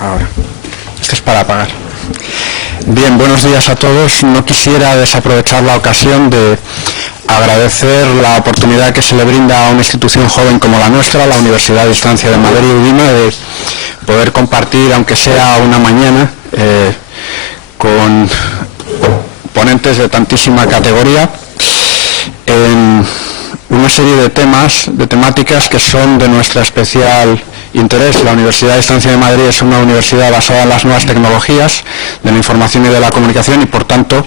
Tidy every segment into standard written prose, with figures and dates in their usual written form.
Ahora. Esto es para apagar. Bien, buenos días a todos. No quisiera desaprovechar la ocasión de agradecer la oportunidad que se le brinda a una institución joven como la nuestra, la Universidad de Distancia de Madrid y Udine, de poder compartir, aunque sea una mañana, con ponentes de tantísima categoría, en una serie de temáticas que son de nuestra especial interés. La Universidad de Distancia de Madrid es una universidad basada en las nuevas tecnologías de la información y de la comunicación, y por tanto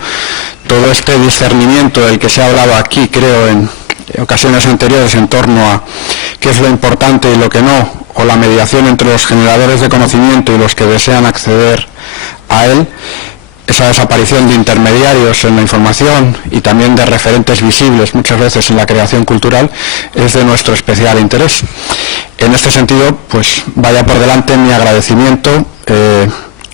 todo este discernimiento del que se ha hablado aquí, creo, en ocasiones anteriores en torno a qué es lo importante y lo que no, o la mediación entre los generadores de conocimiento y los que desean acceder a él, esa desaparición de intermediarios en la información y también de referentes visibles muchas veces en la creación cultural, es de nuestro especial interés. En este sentido, pues vaya por delante mi agradecimiento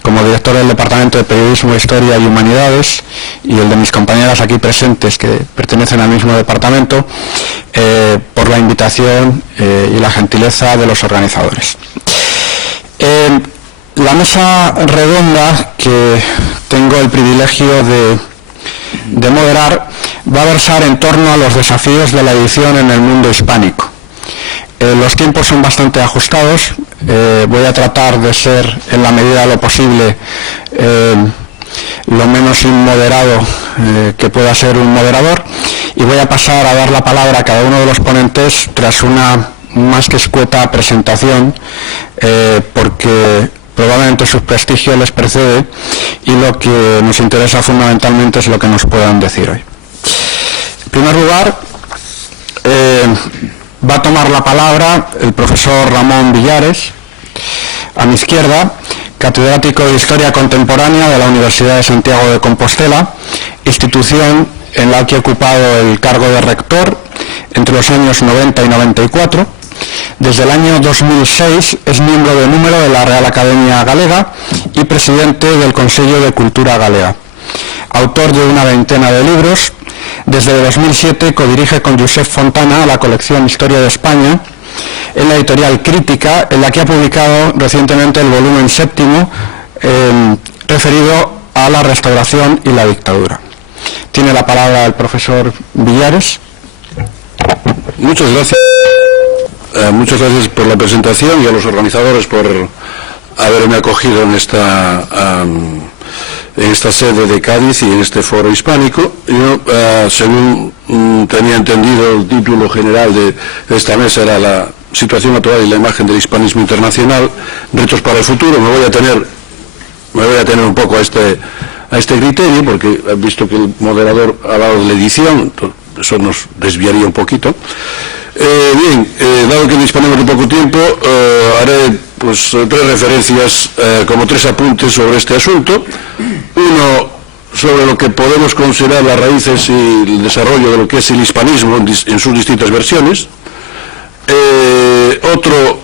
como director del Departamento de Periodismo, Historia y Humanidades, y el de mis compañeras aquí presentes que pertenecen al mismo departamento, por la invitación y la gentileza de los organizadores. La mesa redonda que tengo el privilegio de moderar va a versar en torno a los desafíos de la edición en el mundo hispánico. Los tiempos son bastante ajustados. Voy a tratar de ser, en la medida de lo posible, lo menos inmoderado que pueda ser un moderador, y voy a pasar a dar la palabra a cada uno de los ponentes tras una más que escueta presentación, porque probablemente su prestigio les precede y lo que nos interesa fundamentalmente es lo que nos puedan decir hoy. En primer lugar, va a tomar la palabra el profesor Ramón Villares, a mi izquierda, catedrático de Historia Contemporánea de la Universidad de Santiago de Compostela, institución en la que ha ocupado el cargo de rector entre los años 90 y 94. Desde el año 2006 es miembro de número de la Real Academia Galega y presidente del Consejo de Cultura Galega. Autor de una veintena de libros. Desde 2007 codirige con Josep Fontana la colección Historia de España en la editorial Crítica, en la que ha publicado recientemente el volumen séptimo referido a la restauración y la dictadura. Tiene la palabra el profesor Villares. Muchas gracias. Muchas gracias por la presentación y a los organizadores por haberme acogido en esta sede de Cádiz y en este foro hispánico. Yo, según tenía entendido, el título general de esta mesa era la situación actual y la imagen del hispanismo internacional, retos para el futuro. Me voy a tener un poco a este criterio, porque he visto que el moderador ha hablado de la edición, eso nos desviaría un poquito. Bien, dado que disponemos de poco tiempo, haré pues tres referencias, como tres apuntes sobre este asunto. Uno, sobre lo que podemos considerar las raíces y el desarrollo de lo que es el hispanismo en sus distintas versiones. Otro,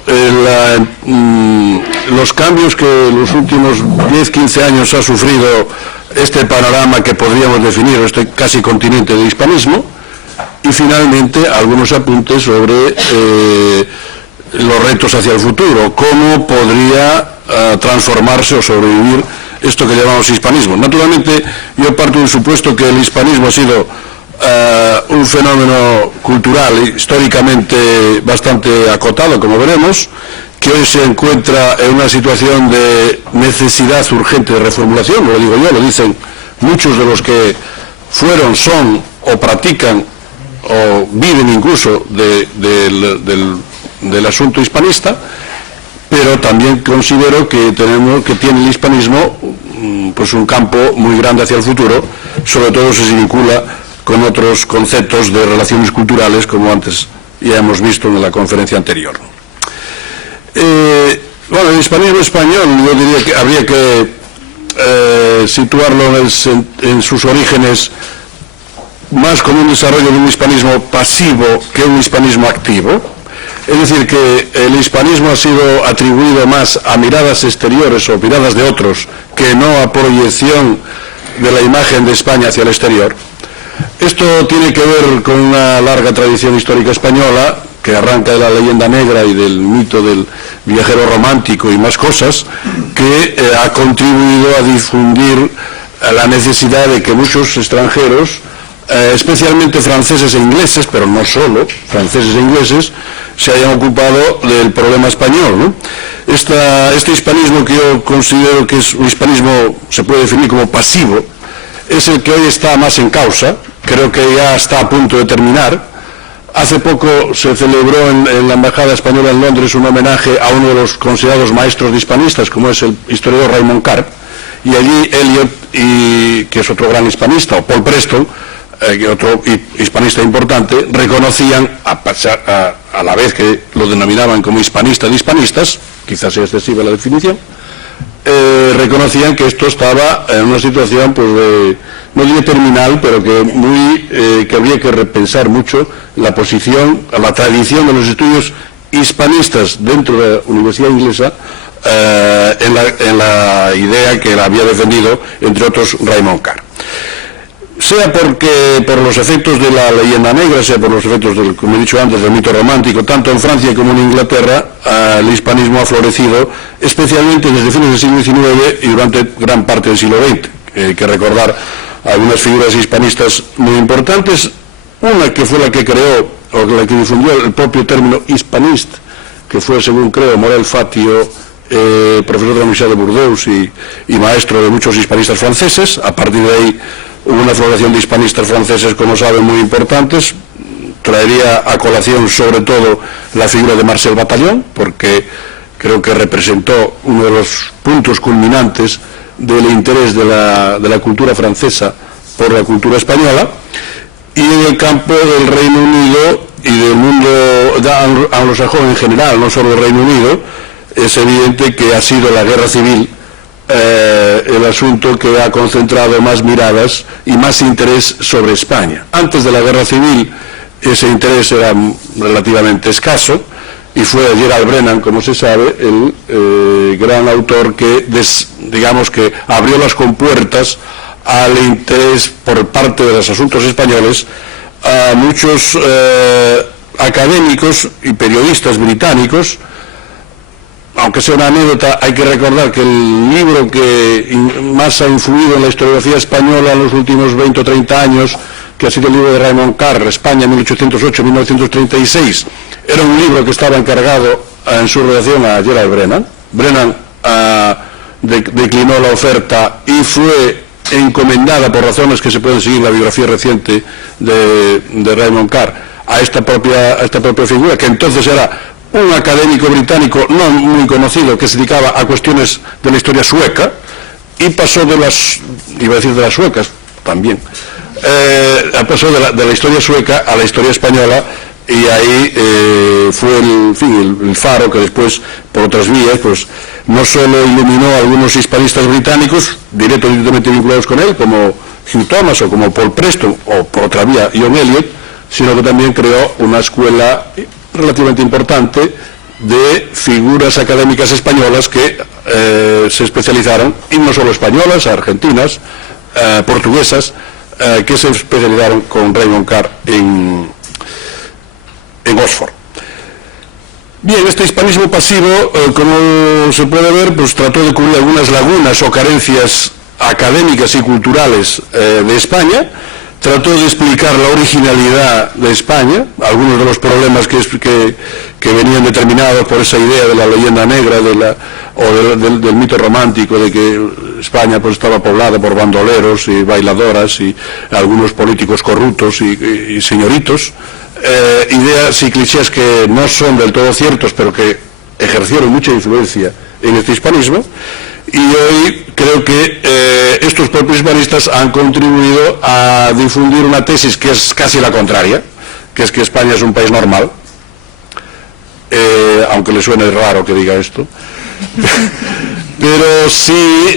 los cambios que en los últimos 10-15 años ha sufrido este panorama que podríamos definir, este casi continente de hispanismo. Y finalmente algunos apuntes sobre los retos hacia el futuro, cómo podría transformarse o sobrevivir esto que llamamos hispanismo. Naturalmente, yo parto del supuesto que el hispanismo ha sido un fenómeno cultural históricamente bastante acotado, como veremos, que hoy se encuentra en una situación de necesidad urgente de reformulación. No lo digo yo, lo dicen muchos de los que fueron, son o practican o viven incluso del asunto hispanista, pero también considero que tiene el hispanismo pues un campo muy grande hacia el futuro, sobre todo si se vincula con otros conceptos de relaciones culturales, como antes ya hemos visto en la conferencia anterior. Bueno, el hispanismo español, yo diría que habría que situarlo en sus orígenes más como un desarrollo de un hispanismo pasivo que un hispanismo activo. Es decir, que el hispanismo ha sido atribuido más a miradas exteriores o miradas de otros que no a proyección de la imagen de España hacia el exterior. Esto tiene que ver con una larga tradición histórica española que arranca de la leyenda negra y del mito del viajero romántico y más cosas, que que ha contribuido a difundir la necesidad de que muchos extranjeros, especialmente franceses e ingleses, pero no solo, franceses e ingleses, se hayan ocupado del problema español, ¿no? Este hispanismo, que yo considero que es un hispanismo, se puede definir como pasivo, es el que hoy está más en causa. Creo que ya está a punto de terminar. Hace poco se celebró en la Embajada Española en Londres un homenaje a uno de los considerados maestros de hispanistas, como es el historiador Raymond Carr, y allí Eliot, que es otro gran hispanista, o Paul Preston, otro hispanista importante, reconocían, a la vez que lo denominaban como hispanista de hispanistas, quizás sea excesiva la definición, reconocían que esto estaba en una situación, pues, no diría terminal, pero que habría que repensar mucho la posición, la tradición de los estudios hispanistas dentro de la Universidad Inglesa, en la idea que la había defendido, entre otros, Raymond Carr. Sea por los efectos de la leyenda negra, sea por los efectos, como he dicho antes, del mito romántico, tanto en Francia como en Inglaterra, el hispanismo ha florecido, especialmente desde fines del siglo XIX y durante gran parte del siglo XX. Hay que recordar algunas figuras hispanistas muy importantes, una que fue la que creó, o la que difundió el propio término hispanist, que fue, según creo, Morel Fatio, profesor de la Universidad de Burdeos y maestro de muchos hispanistas franceses. A partir de ahí hubo una floración de hispanistas franceses, como saben, muy importantes. Traería a colación sobre todo la figura de Marcel Bataillon, porque creo que representó uno de los puntos culminantes del interés de la cultura francesa por la cultura española. Y en el campo del Reino Unido y del mundo anglosajón en general, no solo del Reino Unido, es evidente que ha sido la guerra civil el asunto que ha concentrado más miradas y más interés sobre España. Antes de la guerra civil ese interés era relativamente escaso, y fue Gerald Brennan, como se sabe, el gran autor que, digamos, que abrió las compuertas al interés por parte de los asuntos españoles a muchos académicos y periodistas británicos. Aunque sea una anécdota, hay que recordar que el libro que más ha influido en la historiografía española en los últimos 20 o 30 años, que ha sido el libro de Raymond Carr, España 1808-1936, era un libro que estaba encargado en su redacción a Gerald Brennan. Brennan declinó la oferta y fue encomendada, por razones que se pueden seguir en la biografía reciente de Raymond Carr, a esta propia figura, que entonces era un académico británico no muy conocido, que se dedicaba a cuestiones de la historia sueca, y pasó de las suecas también, pasó de la historia sueca a la historia española, y ahí fue el faro que después, por otras vías, pues no solo iluminó a algunos hispanistas británicos directamente vinculados con él, como Hugh Thomas o como Paul Preston, o por otra vía John Eliot, sino que también creó una escuela relativamente importante de figuras académicas españolas que se especializaron, y no solo españolas, argentinas, portuguesas, que se especializaron con Raymond Carr en Oxford. Bien, este hispanismo pasivo, como se puede ver, pues trató de cubrir algunas lagunas o carencias académicas y culturales de España. Trató de explicar la originalidad de España, algunos de los problemas que venían determinados por esa idea de la leyenda negra del mito romántico, de que España pues estaba poblada por bandoleros y bailadoras y algunos políticos corruptos y señoritos, ideas y clichés que no son del todo ciertos, pero que ejercieron mucha influencia en este hispanismo. Y hoy creo que estos propios hispanistas han contribuido a difundir una tesis que es casi la contraria, que es que España es un país normal, aunque le suene raro que diga esto, pero sí,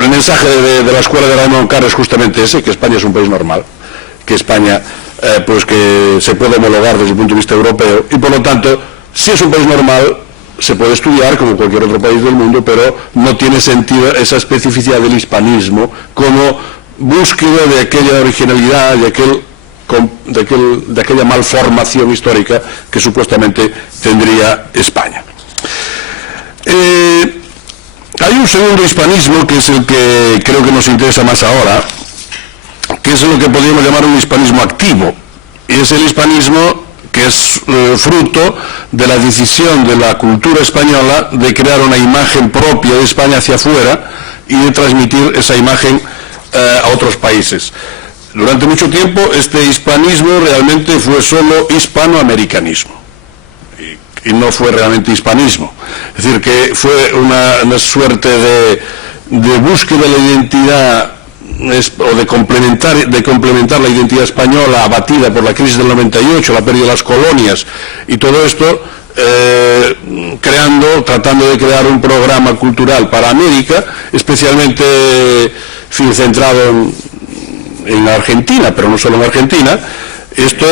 el mensaje de la escuela de Raymond Carr es justamente ese, que España es un país normal, que España pues que se puede homologar desde el punto de vista europeo, y por lo tanto, si es un país normal, se puede estudiar como cualquier otro país del mundo, pero no tiene sentido esa especificidad del hispanismo como búsqueda de aquella originalidad, de aquella malformación histórica que supuestamente tendría España. un segundo hispanismo, que es el que creo que nos interesa más ahora, que es lo que podríamos llamar un hispanismo activo, y es el hispanismo que es fruto de la decisión de la cultura española de crear una imagen propia de España hacia afuera y de transmitir esa imagen a otros países. Durante mucho tiempo este hispanismo realmente fue solo hispanoamericanismo y no fue realmente hispanismo. Es decir, que fue una suerte de búsqueda de la identidad o de complementar la identidad española abatida por la crisis del 98, la pérdida de las colonias y todo esto, tratando de crear un programa cultural para América, especialmente centrado en Argentina, pero no solo en Argentina. Esto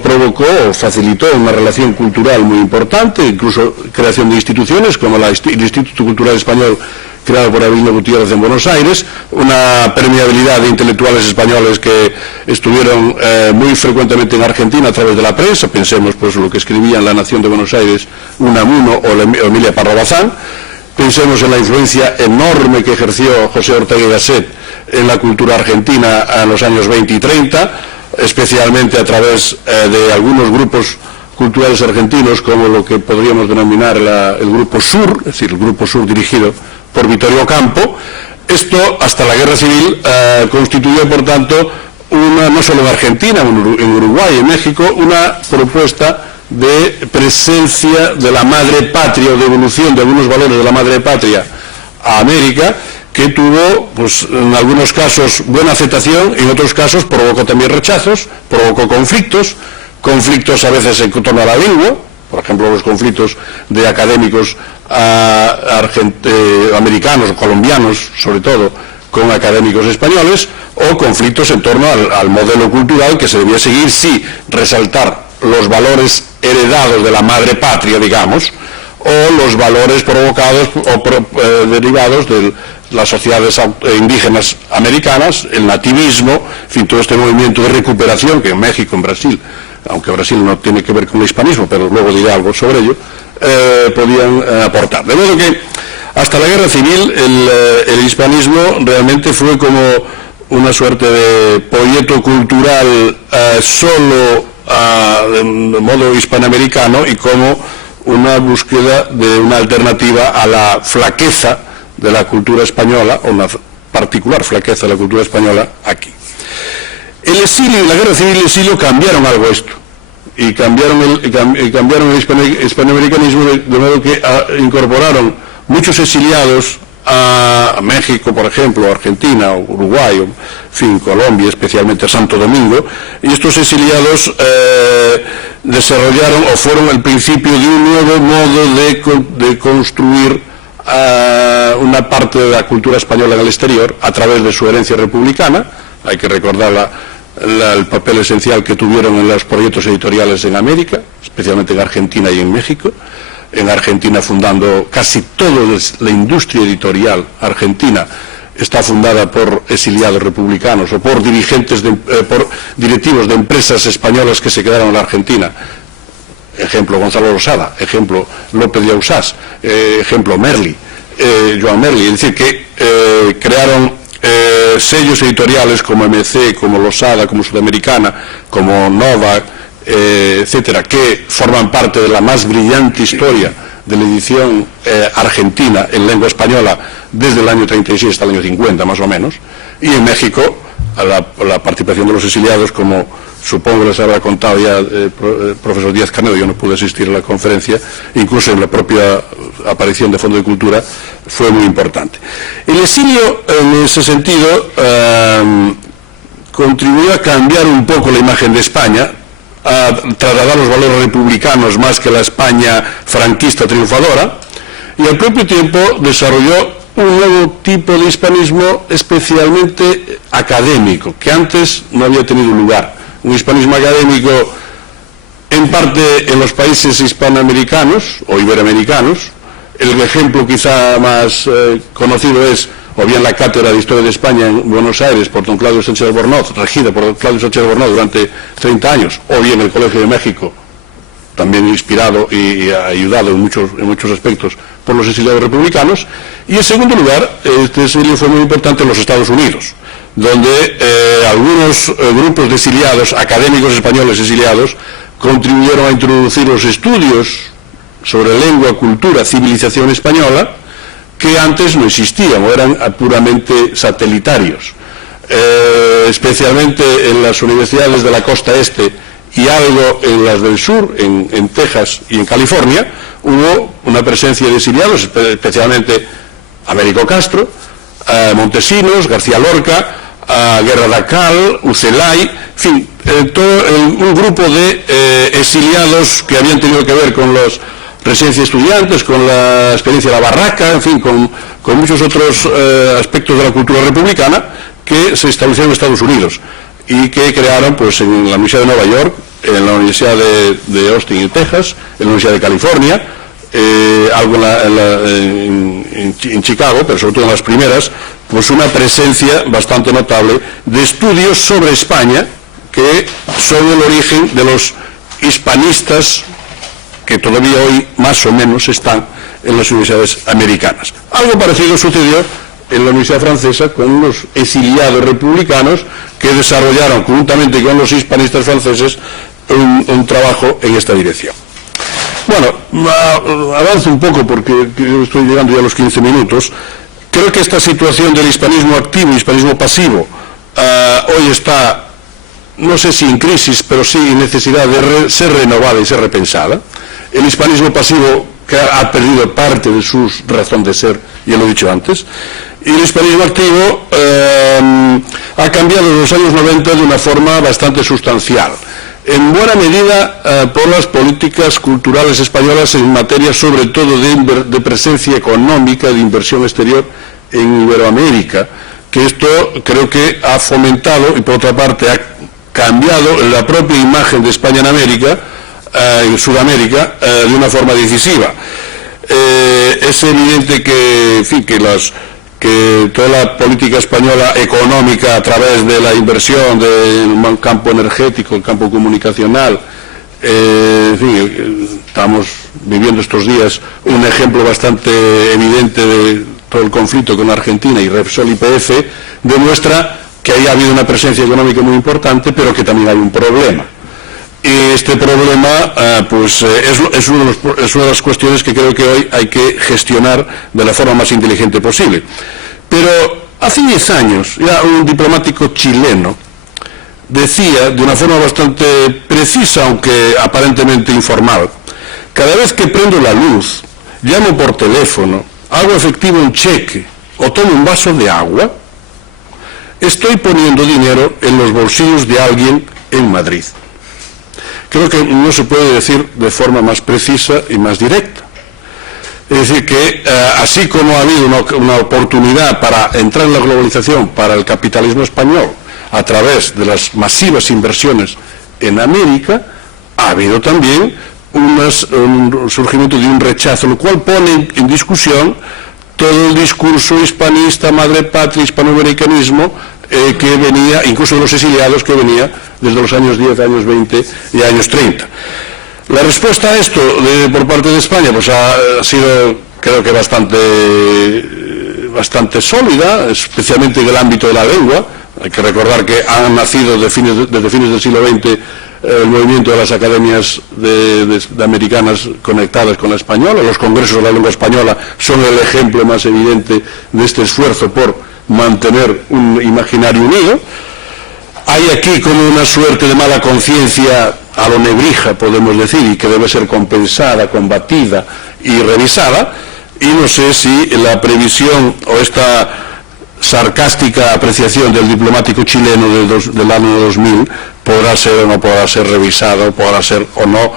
provocó o facilitó una relación cultural muy importante, incluso creación de instituciones como el Instituto Cultural Español, creado por Avelino Gutiérrez en Buenos Aires, una permeabilidad de intelectuales españoles que estuvieron muy frecuentemente en Argentina a través de la prensa. Pensemos pues lo que escribía en La Nación de Buenos Aires Unamuno o Emilia Parra Bazán. Pensemos en la influencia enorme que ejerció José Ortega y Gasset en la cultura argentina en los años 20 y 30, especialmente a través de algunos grupos culturales argentinos, como lo que podríamos denominar el Grupo Sur, es decir, el Grupo Sur dirigido por Vittorio Campo. Esto, hasta la Guerra Civil, constituyó, por tanto, no solo en Argentina, en Uruguay, en México, una propuesta de presencia de la madre patria o de evolución de algunos valores de la madre patria a América, que tuvo, pues, en algunos casos buena aceptación, en otros casos provocó también rechazos, provocó conflictos a veces en torno a la lengua, por ejemplo los conflictos de académicos americanos o colombianos, sobre todo, con académicos españoles, o conflictos en torno al modelo cultural que se debía seguir, sí, resaltar los valores heredados de la madre patria, digamos, o los valores provocados o derivados de las sociedades indígenas americanas, el nativismo, en fin, todo este movimiento de recuperación que en México, en Brasil, aunque Brasil no tiene que ver con el hispanismo, pero luego diré algo sobre ello, podían aportar. De modo que hasta la Guerra Civil el hispanismo realmente fue como una suerte de proyecto cultural solo de modo hispanoamericano y como una búsqueda de una alternativa a la flaqueza de la cultura española, o una particular flaqueza de la cultura española aquí. El exilio y la Guerra Civil y el exilio cambiaron algo esto, y cambiaron el hispanoamericanismo de modo que incorporaron muchos exiliados a México, por ejemplo, Argentina, Uruguay, en fin, Colombia, especialmente a Santo Domingo, y estos exiliados desarrollaron o fueron el principio de un nuevo modo de construir una parte de la cultura española en el exterior a través de su herencia republicana. Hay que recordar el papel esencial que tuvieron en los proyectos editoriales en América, especialmente en Argentina y en México. En Argentina fundando casi toda la industria editorial argentina está fundada por exiliados republicanos o por por directivos de empresas españolas que se quedaron en la Argentina. Ejemplo Gonzalo Losada, ejemplo López de Ausás, ejemplo Merli, Joan Merli. Es decir, que crearon sellos editoriales como MC, como Losada, como Sudamericana, como Nova, etcétera, que forman parte de la más brillante historia de la edición argentina en lengua española desde el año 36 hasta el año 50 más o menos. Y en México la participación de los exiliados, como supongo les habrá contado ya el profesor Díaz Canedo, yo no pude asistir a la conferencia, incluso en la propia aparición de Fondo de Cultura, fue muy importante. El exilio, en ese sentido, contribuyó a cambiar un poco la imagen de España, a trasladar los valores republicanos más que la España franquista triunfadora, y al propio tiempo desarrolló un nuevo tipo de hispanismo especialmente académico, que antes no había tenido lugar. Un hispanismo académico en parte en los países hispanoamericanos o iberoamericanos. El ejemplo quizá más conocido es o bien la Cátedra de Historia de España en Buenos Aires por don Claudio Sánchez Albornoz, regida por don Claudio Sánchez Albornoz durante 30 años, o bien el Colegio de México, también inspirado y ayudado en muchos aspectos por los exiliados republicanos, y en segundo lugar, este exilio fue muy importante en los Estados Unidos, donde algunos grupos de exiliados, académicos españoles exiliados, contribuyeron a introducir los estudios sobre lengua, cultura, civilización española, que antes no existían o eran puramente satelitarios. Especialmente en las universidades de la costa este y algo en las del sur, en Texas y en California, hubo una presencia de exiliados, especialmente Américo Castro, Montesinos, García Lorca, Guerra Dacal, Ucelay, en fin, un grupo de exiliados que habían tenido que ver con los residencia de estudiantes, con la experiencia de la barraca, en fin, con muchos otros aspectos de la cultura republicana que se establecieron en Estados Unidos y que crearon pues en la Universidad de Nueva York, en la Universidad de Austin en Texas, en la Universidad de California, algo en Chicago, pero sobre todo en las primeras, pues una presencia bastante notable de estudios sobre España que son el origen de los hispanistas que todavía hoy más o menos están en las universidades americanas. Algo parecido sucedió en la Universidad Francesa con unos exiliados republicanos que desarrollaron conjuntamente con los hispanistas franceses un trabajo en esta dirección. Bueno, avanzo un poco porque estoy llegando ya a los 15 minutos. Creo que esta situación del hispanismo activo y hispanismo pasivo hoy está, no sé si en crisis, pero sí en necesidad de ser renovada y ser repensada. El hispanismo pasivo que ha perdido parte de su razón de ser, ya lo he dicho antes, y el hispanismo activo ha cambiado en los años 90 de una forma bastante sustancial, en buena medida por las políticas culturales españolas en materia sobre todo de presencia económica, de inversión exterior en Iberoamérica, que esto creo que ha fomentado y por otra parte ha cambiado la propia imagen de España en América, en Sudamérica, de una forma decisiva. Es evidente que, en fin, que toda la política española económica a través de la inversión del campo energético, el campo comunicacional, en fin, estamos viviendo estos días un ejemplo bastante evidente de todo el conflicto con Argentina y Repsol YPF, demuestra que ahí ha habido una presencia económica muy importante, pero que también hay un problema. Y este problema es una de las cuestiones que creo que hoy hay que gestionar de la forma más inteligente posible. Pero hace 10 años ya un diplomático chileno decía de una forma bastante precisa, aunque aparentemente informal: cada vez que prendo la luz, llamo por teléfono, hago efectivo un cheque o tomo un vaso de agua, estoy poniendo dinero en los bolsillos de alguien en Madrid. Creo que no se puede decir de forma más precisa y más directa. Es decir, que así como ha habido una oportunidad para entrar en la globalización para el capitalismo español a través de las masivas inversiones en América, ha habido también un surgimiento de un rechazo, lo cual pone en discusión todo el discurso hispanista, madre patria, hispanoamericanismo, que venía, incluso de los exiliados, que venía desde los años 10, años 20 y años 30. La respuesta a esto por parte de España pues ha sido, creo que bastante sólida, especialmente en el ámbito de la lengua. Hay que recordar que han nacido desde fines del siglo XX el movimiento de las academias de americanas conectadas con la española. Los congresos de la lengua española son el ejemplo más evidente de este esfuerzo por mantener un imaginario unido. Hay aquí como una suerte de mala conciencia a lo Nebrija, podemos decir, y que debe ser compensada, combatida y revisada, y no sé si la previsión o esta sarcástica apreciación del diplomático chileno del año 2000 podrá ser o no podrá ser revisada, o podrá ser o no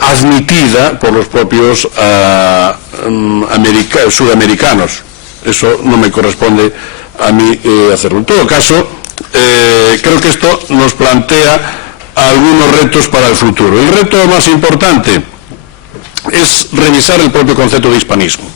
admitida por los propios sudamericanos. Eso no me corresponde a mí hacerlo. En todo caso, creo que esto nos plantea algunos retos para el futuro. El reto más importante es revisar el propio concepto de hispanismo.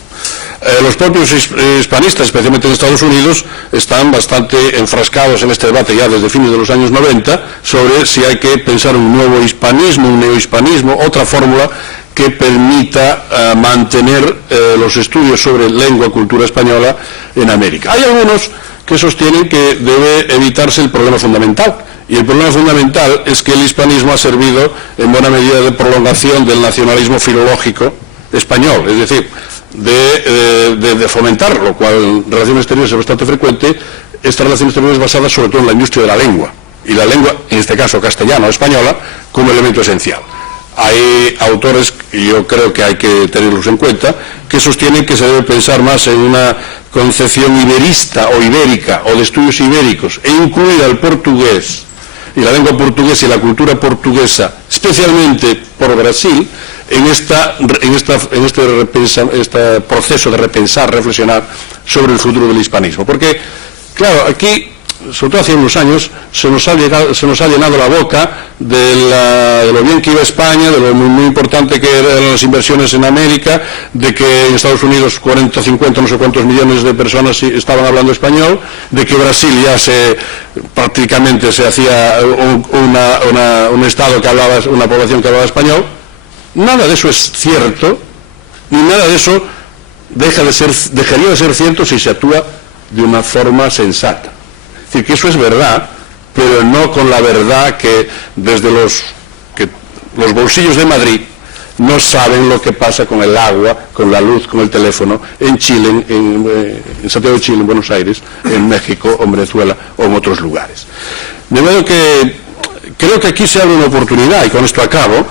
Los propios hispanistas, especialmente en Estados Unidos, están bastante enfrascados en este debate ya desde fines de los años 90 sobre si hay que pensar un nuevo hispanismo, un neohispanismo, otra fórmula que permita mantener los estudios sobre lengua, cultura española en América. Hay algunos que sostienen que debe evitarse el problema fundamental, y el problema fundamental es que el hispanismo ha servido en buena medida de prolongación del nacionalismo filológico español, es decir, de fomentar, lo cual en relaciones exteriores es bastante frecuente, estas relaciones exteriores basadas sobre todo en la industria de la lengua, y la lengua, en este caso castellana o española, como elemento esencial. Hay autores, y yo creo que hay que tenerlos en cuenta, que sostienen que se debe pensar más en una concepción iberista o ibérica o de estudios ibéricos e incluir al portugués y la lengua portuguesa y la cultura portuguesa, especialmente por Brasil, en este proceso de repensar, reflexionar sobre el futuro del hispanismo. Porque, claro, aquí, sobre todo hace unos años, se nos ha llenado la boca de lo bien que iba España, de lo muy importante que eran las inversiones en América, de que en Estados Unidos 40, 50, no sé cuántos millones de personas estaban hablando español, de que Brasil ya prácticamente se hacía un estado que hablaba, una población que hablaba español. Nada de eso es cierto, ni nada de eso dejaría de ser cierto si se actúa de una forma sensata. Es decir, que eso es verdad, pero no con la verdad que desde los bolsillos de Madrid no saben lo que pasa con el agua, con la luz, con el teléfono, en Chile, en Santiago de Chile, en Buenos Aires, en México, o en Venezuela, o en otros lugares. De modo que creo que aquí se abre una oportunidad, y con esto acabo,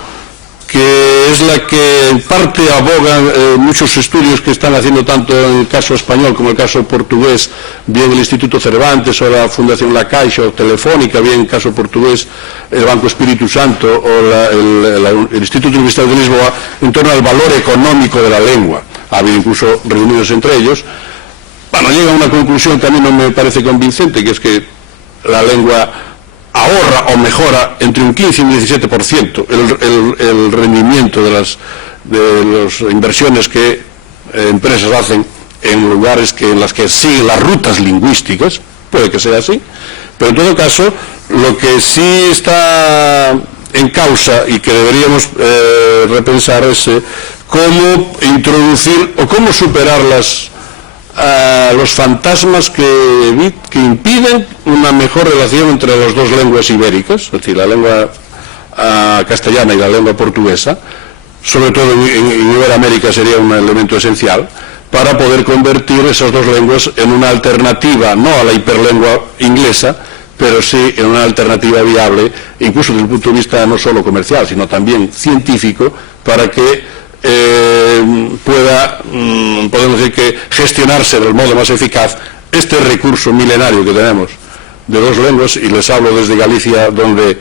que es la que en parte abogan muchos estudios que están haciendo tanto en el caso español como en el caso portugués, bien el Instituto Cervantes o la Fundación La Caixa o Telefónica, bien en el caso portugués el Banco Espíritu Santo o el Instituto Universitario de Lisboa, en torno al valor económico de la lengua. Ha habido incluso reuniones entre ellos. Bueno, llega a una conclusión que a mí no me parece convincente, que es que la lengua ahorra o mejora entre un 15 y un 17% el rendimiento de las inversiones que empresas hacen en lugares en las que siguen las rutas lingüísticas. Puede que sea así, pero en todo caso lo que sí está en causa y que deberíamos repensar es cómo introducir o cómo superar los fantasmas que impiden una mejor relación entre las dos lenguas ibéricas, es decir, la lengua castellana y la lengua portuguesa, sobre todo en Iberoamérica sería un elemento esencial, para poder convertir esas dos lenguas en una alternativa, no a la hiperlengua inglesa, pero sí en una alternativa viable, incluso desde el punto de vista no solo comercial, sino también científico, para que podemos decir que gestionarse del modo más eficaz este recurso milenario que tenemos de dos lenguas, y les hablo desde Galicia, donde, en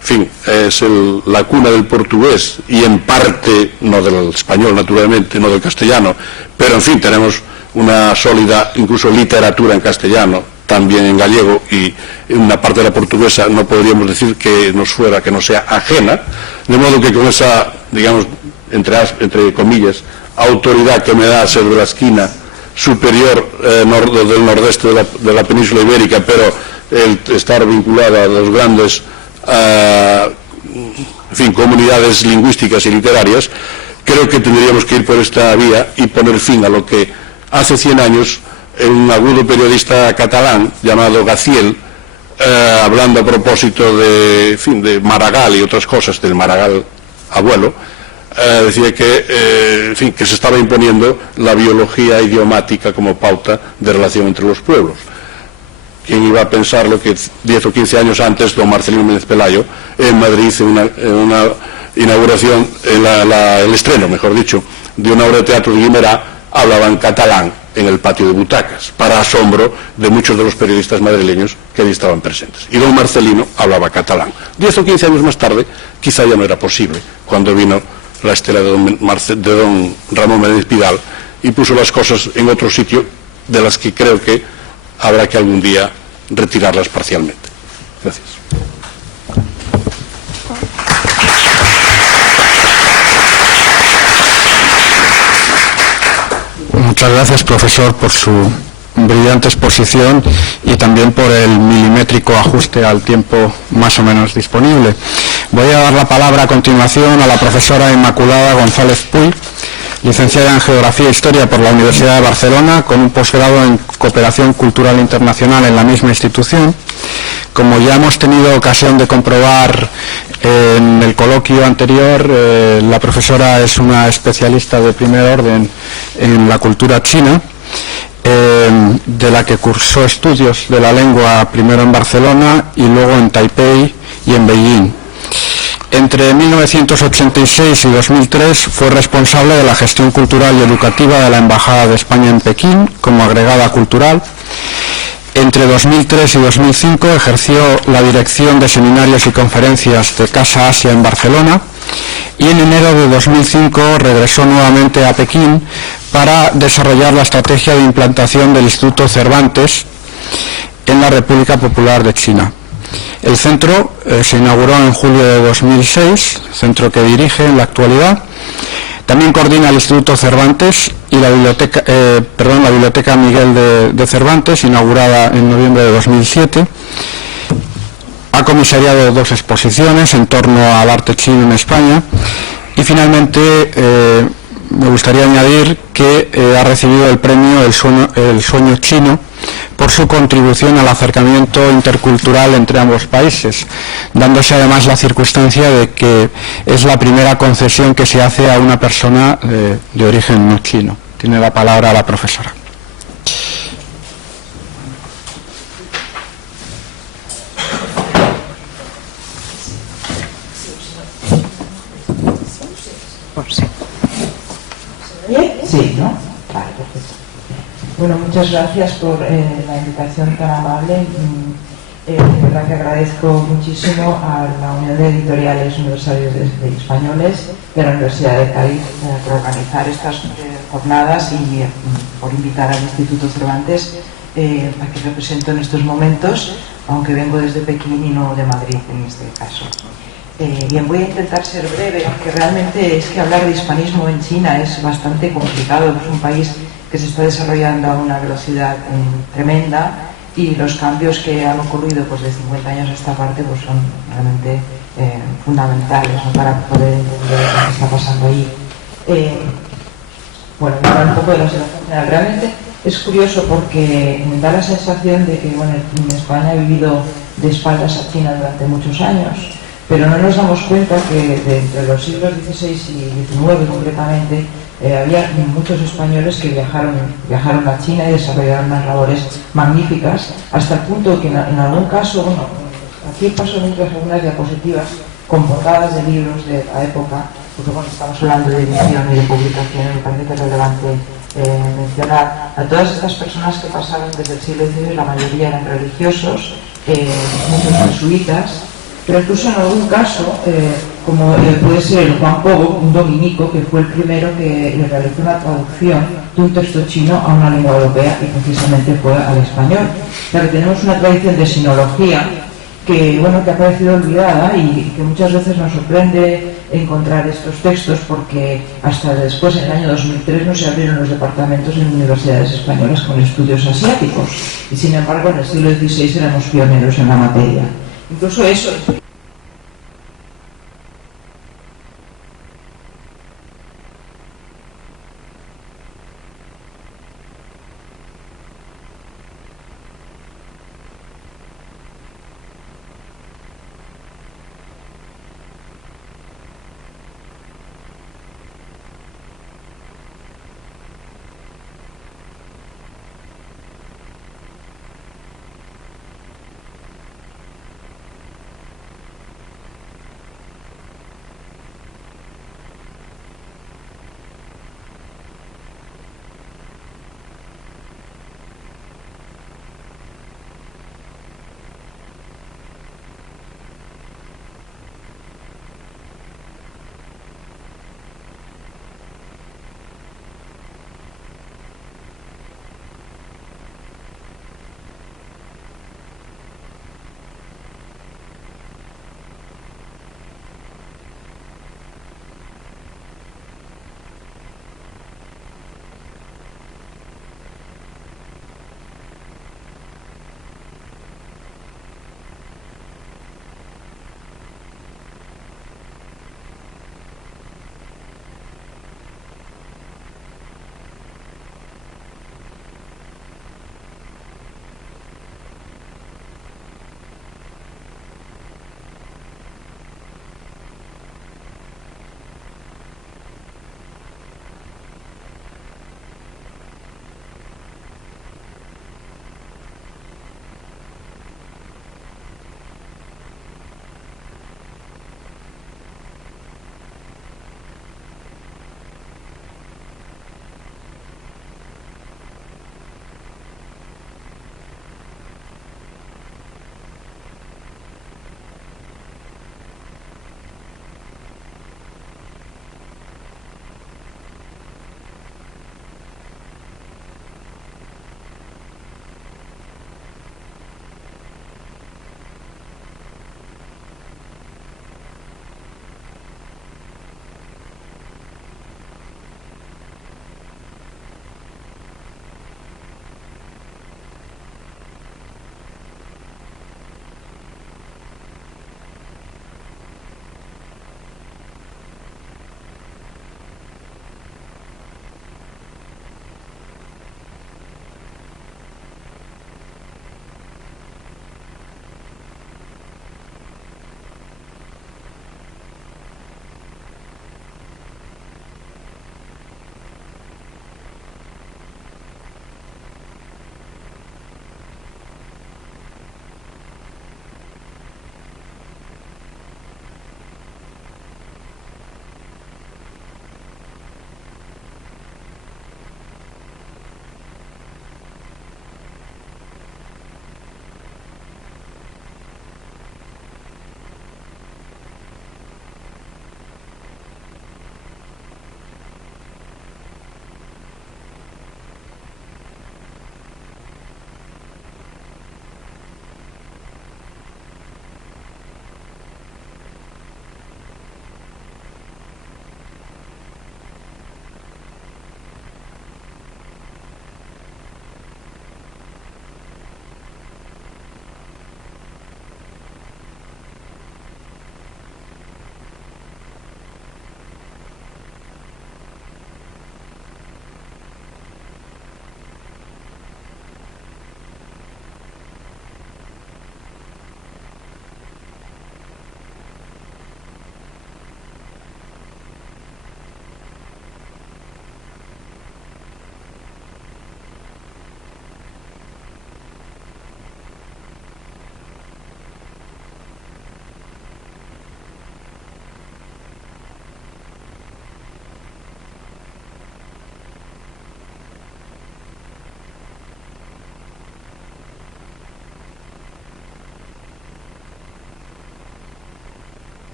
fin, es la cuna del portugués y en parte, no del español naturalmente, no del castellano, pero en fin, tenemos una sólida incluso literatura en castellano, también en gallego, y en una parte de la portuguesa no podríamos decir que no sea ajena, de modo que con esa, digamos, entre comillas, autoridad que me da ser de la esquina superior del nordeste de la península ibérica, pero el estar vinculado a los grandes comunidades lingüísticas y literarias, creo que tendríamos que ir por esta vía y poner fin a lo que hace 100 años un agudo periodista catalán llamado Gaziel, hablando a propósito de Maragall y otras cosas, del Maragall abuelo, decía que se estaba imponiendo la biología idiomática como pauta de relación entre los pueblos. ¿Quién iba a pensar lo que 10 o 15 años antes don Marcelino Méndez Pelayo en Madrid, en una inauguración, el estreno, mejor dicho, de una obra de teatro de Guimerá, hablaba en catalán en el patio de butacas, para asombro de muchos de los periodistas madrileños que allí estaban presentes? Y don Marcelino hablaba catalán. 10 o 15 años más tarde, quizá ya no era posible, cuando vino la estela de don Ramón Menéndez Pidal y puso las cosas en otro sitio, de las que creo que habrá que algún día retirarlas parcialmente. Gracias. Muchas gracias, profesor, por su brillante exposición y también por el milimétrico ajuste al tiempo más o menos disponible. Voy a dar la palabra a continuación a la profesora Inmaculada González Puy, licenciada en Geografía e Historia por la Universidad de Barcelona, con un posgrado en Cooperación Cultural Internacional en la misma institución. Como ya hemos tenido ocasión de comprobar en el coloquio anterior, la profesora es una especialista de primer orden en la cultura china, de la que cursó estudios de la lengua primero en Barcelona y luego en Taipei y en Beijing. Entre 1986 y 2003 fue responsable de la gestión cultural y educativa de la Embajada de España en Pekín como agregada cultural. Entre 2003 y 2005 ejerció la dirección de seminarios y conferencias de Casa Asia en Barcelona y en enero de 2005 regresó nuevamente a Pekín para desarrollar la estrategia de implantación del Instituto Cervantes en la República Popular de China. El centro se inauguró en julio de 2006, centro que dirige en la actualidad. También coordina el Instituto Cervantes y la Biblioteca Miguel de Cervantes, inaugurada en noviembre de 2007. Ha comisariado 2 exposiciones en torno al arte chino en España y finalmente me gustaría añadir que ha recibido el premio El Sueño Chino por su contribución al acercamiento intercultural entre ambos países, dándose además la circunstancia de que es la primera concesión que se hace a una persona de origen no chino. Tiene la palabra la profesora. Sí, ¿no? Vale, perfecto. Bueno, muchas gracias por la invitación tan amable. De verdad que agradezco muchísimo a la Unión de Editoriales Universales Españoles de la Universidad de Cádiz por organizar estas jornadas y por invitar al Instituto Cervantes a que represento en estos momentos, aunque vengo desde Pekín y no de Madrid en este caso. Bien, voy a intentar ser breve, aunque realmente es que hablar de hispanismo en China es bastante complicado. Es un país que se está desarrollando a una velocidad tremenda y los cambios que han ocurrido pues, de 50 años a esta parte pues, son realmente fundamentales, ¿no? Para poder entender lo que está pasando ahí. Bueno, voy a hablar un poco de la situación general. Realmente es curioso porque me da la sensación de que bueno, en España he vivido de espaldas a China durante muchos años, pero no nos damos cuenta que entre los siglos XVI y XIX concretamente había muchos españoles que viajaron a China y desarrollaron unas labores magníficas, hasta el punto que en algún caso, bueno, aquí paso mientras algunas diapositivas con portadas de libros de la época, porque bueno, estamos hablando de edición y de publicación, me parece que es relevante mencionar a todas estas personas que pasaron desde el siglo XIX, la mayoría eran religiosos, muchos jesuitas, pero incluso en algún caso, como puede ser el Juan Cobo, un dominico, que fue el primero que le realizó una traducción de un texto chino a una lengua europea y precisamente fue al español. O sea que tenemos una tradición de sinología que, bueno, que ha parecido olvidada y que muchas veces nos sorprende encontrar estos textos porque hasta después, en el año 2003, no se abrieron los departamentos en universidades españolas con estudios asiáticos y, sin embargo, en el siglo XVI éramos pioneros en la materia. Incluso eso.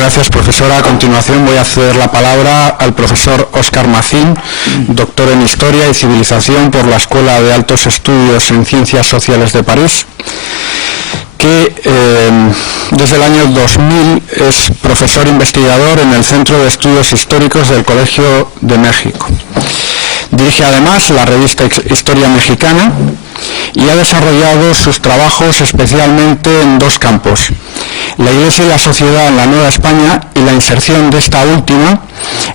gracias, profesora. A continuación voy a ceder la palabra al profesor Óscar Macín, doctor en Historia y Civilización por la Escuela de Altos Estudios en Ciencias Sociales de París, que desde el año 2000 es profesor investigador en el Centro de Estudios Históricos del Colegio de México. Dirige además la revista Historia Mexicana y ha desarrollado sus trabajos especialmente en dos campos: la Iglesia y la sociedad en la Nueva España y la inserción de esta última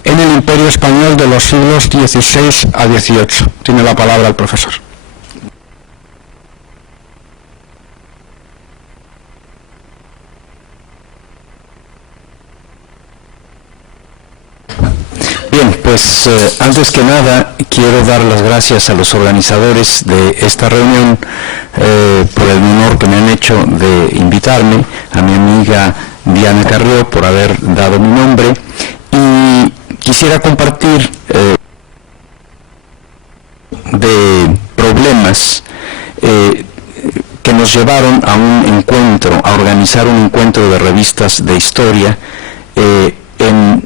en el Imperio Español de los siglos XVI a XVIII. Tiene la palabra el profesor. Bien, pues antes que nada quiero dar las gracias a los organizadores de esta reunión por el honor que me han hecho de invitarme, a mi amiga Diana Carrió por haber dado mi nombre, y quisiera compartir de problemas que nos llevaron a un encuentro, a organizar un encuentro de revistas de historia en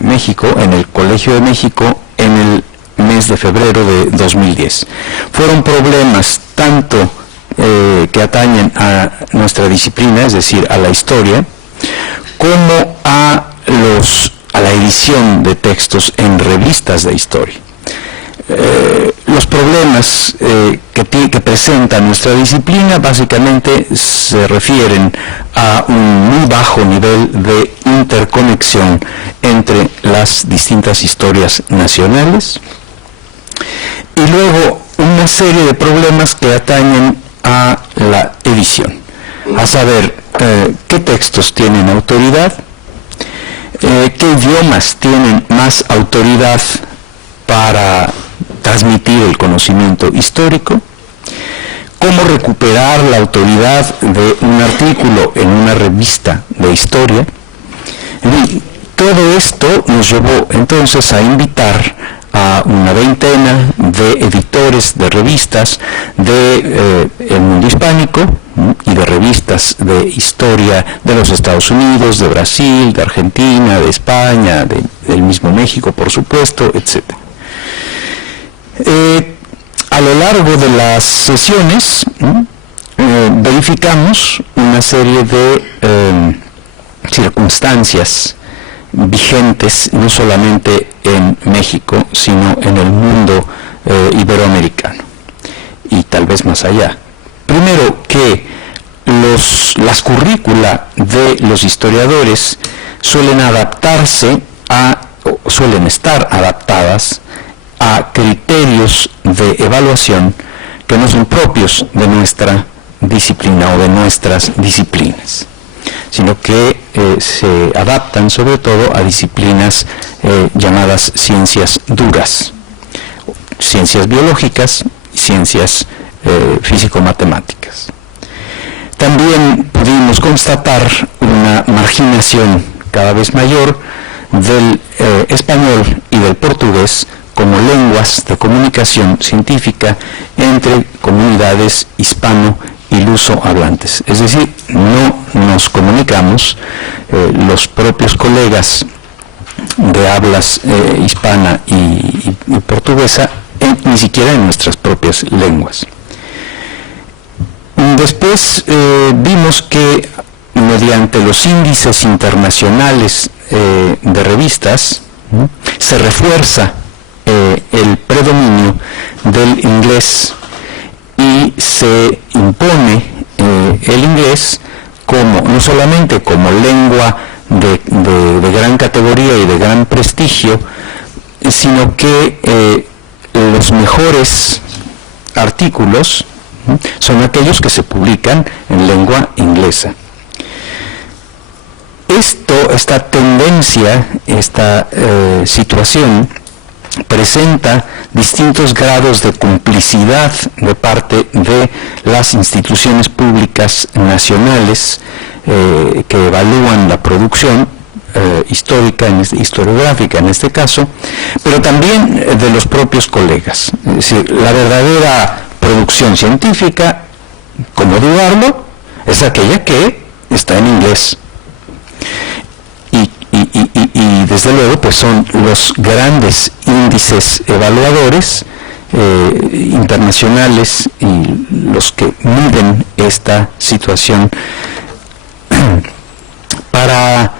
México, en el Colegio de México, en el mes de febrero de 2010. Fueron problemas tanto que atañen a nuestra disciplina, es decir, a la historia, como a la edición de textos en revistas de historia. Los problemas que presenta nuestra disciplina básicamente se refieren a un muy bajo nivel de interconexión entre las distintas historias nacionales, y luego una serie de problemas que atañen a la edición, a saber qué textos tienen autoridad, qué idiomas tienen más autoridad para transmitir el conocimiento histórico, cómo recuperar la autoridad de un artículo en una revista de historia. Todo esto nos llevó entonces a invitar a una veintena de editores de revistas del mundo hispánico y de revistas de historia de los Estados Unidos, de Brasil, de Argentina, de España, del mismo México, por supuesto, etc. A lo largo de las sesiones verificamos una serie de circunstancias vigentes no solamente en México, sino en el mundo iberoamericano y tal vez más allá. Primero, que las currícula de los historiadores suelen estar adaptadas a criterios de evaluación que no son propios de nuestra disciplina o de nuestras disciplinas, sino que se adaptan sobre todo a disciplinas llamadas ciencias duras, ciencias biológicas y ciencias físico-matemáticas. También pudimos constatar una marginación cada vez mayor del español y del portugués como lenguas de comunicación científica entre comunidades hispano y luso-hablantes. Es decir, no nos comunicamos los propios colegas de hablas hispana y portuguesa, ni siquiera en nuestras propias lenguas. Después vimos que mediante los índices internacionales de revistas se refuerza el predominio del inglés y se impone el inglés no solamente como lengua de gran categoría y de gran prestigio, sino que los mejores artículos son aquellos que se publican en lengua inglesa. Esta tendencia, esta situación presenta distintos grados de complicidad de parte de las instituciones públicas nacionales que evalúan la producción histórica, historiográfica en este caso, pero también de los propios colegas. Es decir, la verdadera producción científica, ¿cómo dudarlo?, es aquella que está en inglés. Y y desde luego pues son los grandes índices evaluadores internacionales y los que miden esta situación. Para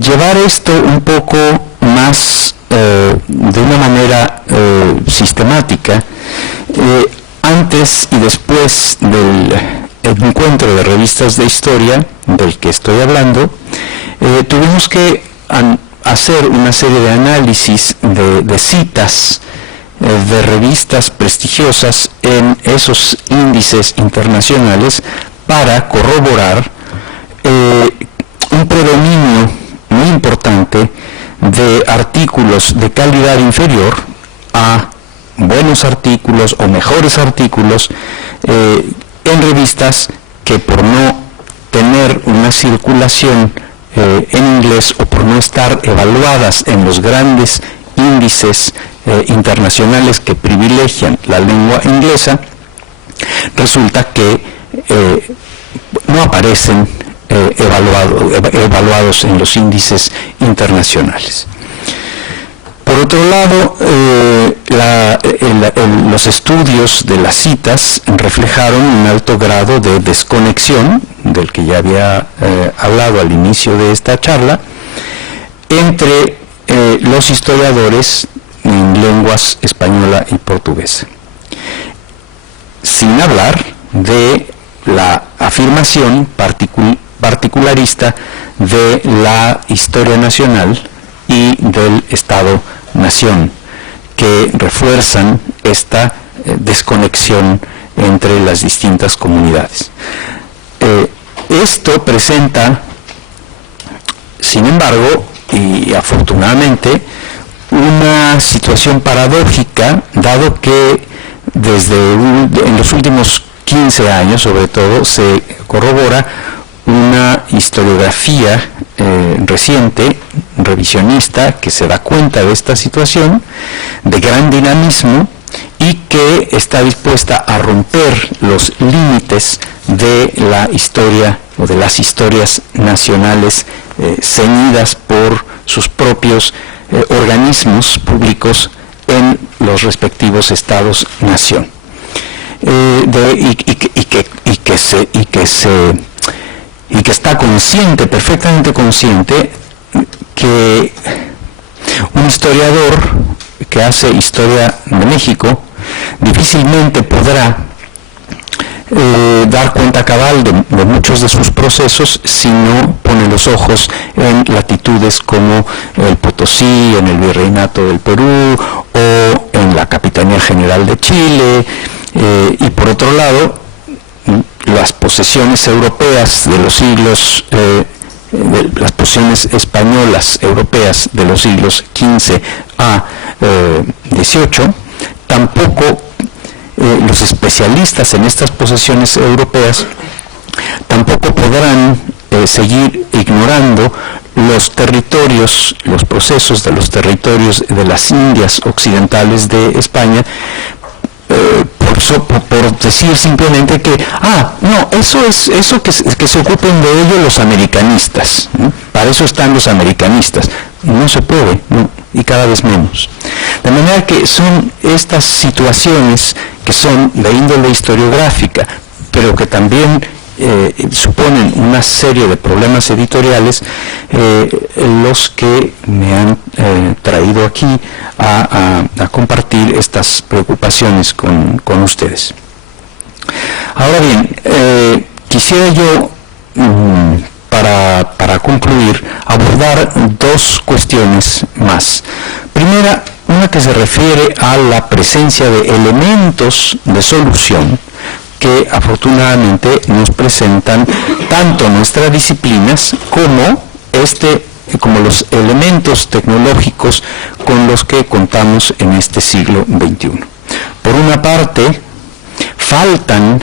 llevar esto un poco más de una manera sistemática, antes y después del encuentro de revistas de historia del que estoy hablando, tuvimos que hacer una serie de análisis de citas de revistas prestigiosas en esos índices internacionales para corroborar un predominio muy importante de artículos de calidad inferior a buenos artículos o mejores artículos en revistas que, por no tener una circulación en inglés o por no estar evaluadas en los grandes índices internacionales que privilegian la lengua inglesa, resulta que no aparecen evaluados en los índices internacionales. Por otro lado, los estudios de las citas reflejaron un alto grado de desconexión, del que ya había hablado al inicio de esta charla, entre los historiadores en lenguas española y portuguesa, sin hablar de la afirmación particularista de la historia nacional y del Estado-nación, que refuerzan esta desconexión entre las distintas comunidades. Esto presenta, sin embargo, y afortunadamente, una situación paradójica, dado que en los últimos 15 años, sobre todo, se corrobora una historiografía reciente, revisionista, que se da cuenta de esta situación de gran dinamismo y que está dispuesta a romper los límites de la historia o de las historias nacionales ceñidas por sus propios organismos públicos en los respectivos estados-nación, y que está consciente, perfectamente consciente, que un historiador que hace historia de México difícilmente podrá dar cuenta cabal de muchos de sus procesos si no pone los ojos en latitudes como el Potosí, en el Virreinato del Perú o en la Capitanía General de Chile, y por otro lado las posesiones europeas de los siglos, las posesiones españolas europeas de los siglos XV a XVIII, tampoco los especialistas en estas posesiones europeas tampoco podrán seguir ignorando los territorios, los procesos de los territorios de las Indias occidentales de España, por decir simplemente que, no, eso que se ocupen de ello los americanistas, ¿no? Para eso están los americanistas. No se puede, ¿no? Y cada vez menos. De manera que son estas situaciones que son de índole historiográfica, pero que también suponen una serie de problemas editoriales, los que me han traído aquí a compartir estas preocupaciones con ustedes. Ahora bien, quisiera yo, para concluir, abordar dos cuestiones más. Primera, una que se refiere a la presencia de elementos de solución que afortunadamente nos presentan tanto nuestras disciplinas como los elementos tecnológicos con los que contamos en este siglo XXI. Por una parte, faltan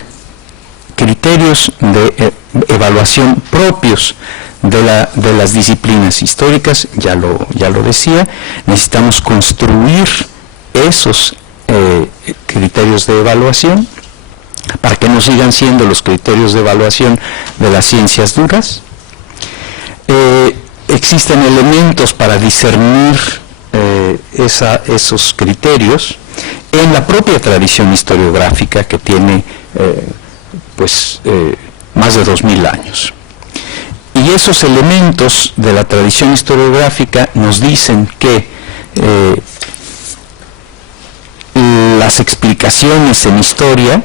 criterios de evaluación propios de las disciplinas históricas, ya lo decía. Necesitamos construir esos criterios de evaluación para que no sigan siendo los criterios de evaluación de las ciencias duras. existen elementos para discernir esos criterios en la propia tradición historiográfica que tiene más de 2000 años. Y esos elementos de la tradición historiográfica nos dicen que las explicaciones en historia,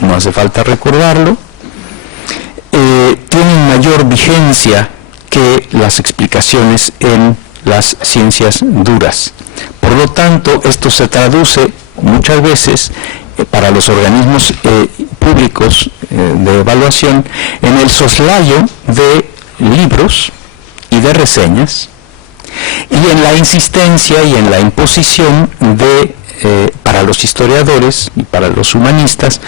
no hace falta recordarlo, tienen mayor vigencia que las explicaciones en las ciencias duras. Por lo tanto, esto se traduce muchas veces para los organismos públicos de evaluación en el soslayo de libros y de reseñas, y en la insistencia y en la imposición de para los historiadores y para los humanistas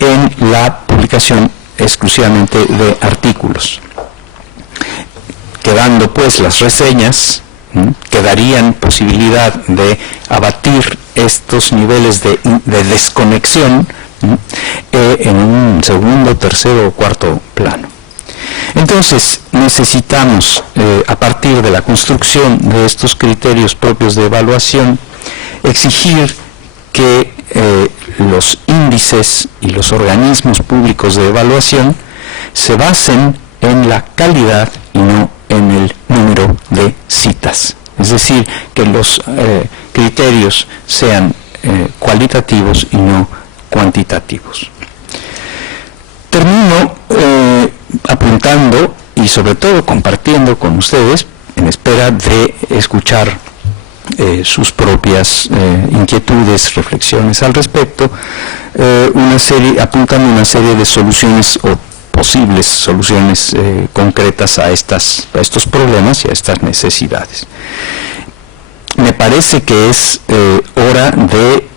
en la publicación exclusivamente de artículos, quedando pues las reseñas que darían posibilidad de abatir estos niveles de desconexión en un segundo, tercero o cuarto plano. Entonces necesitamos, a partir de la construcción de estos criterios propios de evaluación, exigir que los índices y los organismos públicos de evaluación se basen en la calidad y no en el número de citas. Es decir, que los criterios sean cualitativos y no cuantitativos. Termino apuntando y sobre todo compartiendo con ustedes, en espera de escuchar sus propias inquietudes, reflexiones al respecto, apuntando una serie de soluciones o posibles soluciones concretas a estos problemas y a estas necesidades. Me parece que es hora de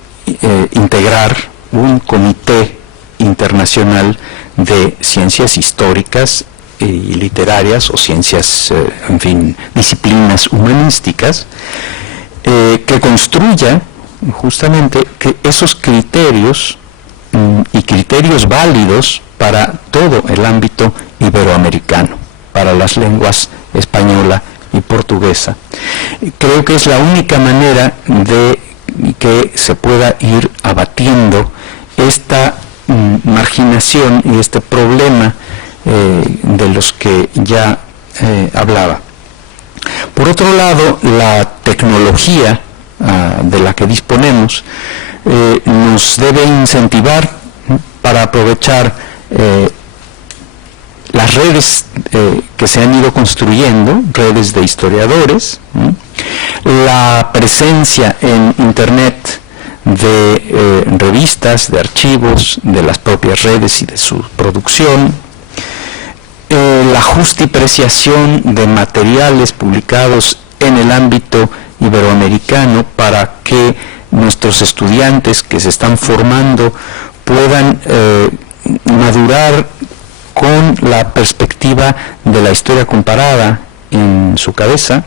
integrar un comité internacional de ciencias históricas y literarias o ciencias, en fin, disciplinas humanísticas, que construya justamente que esos criterios y criterios válidos para todo el ámbito iberoamericano, para las lenguas española y portuguesa. Creo que es la única manera de que se pueda ir abatiendo esta marginación y este problema de los que ya hablaba. Por otro lado, la tecnología de la que disponemos nos debe incentivar para aprovechar las redes que se han ido construyendo, redes de historiadores, la presencia en Internet de revistas, de archivos, de las propias redes y de su producción, la justipreciación de materiales publicados en el ámbito iberoamericano para que nuestros estudiantes que se están formando puedan madurar con la perspectiva de la historia comparada en su cabeza,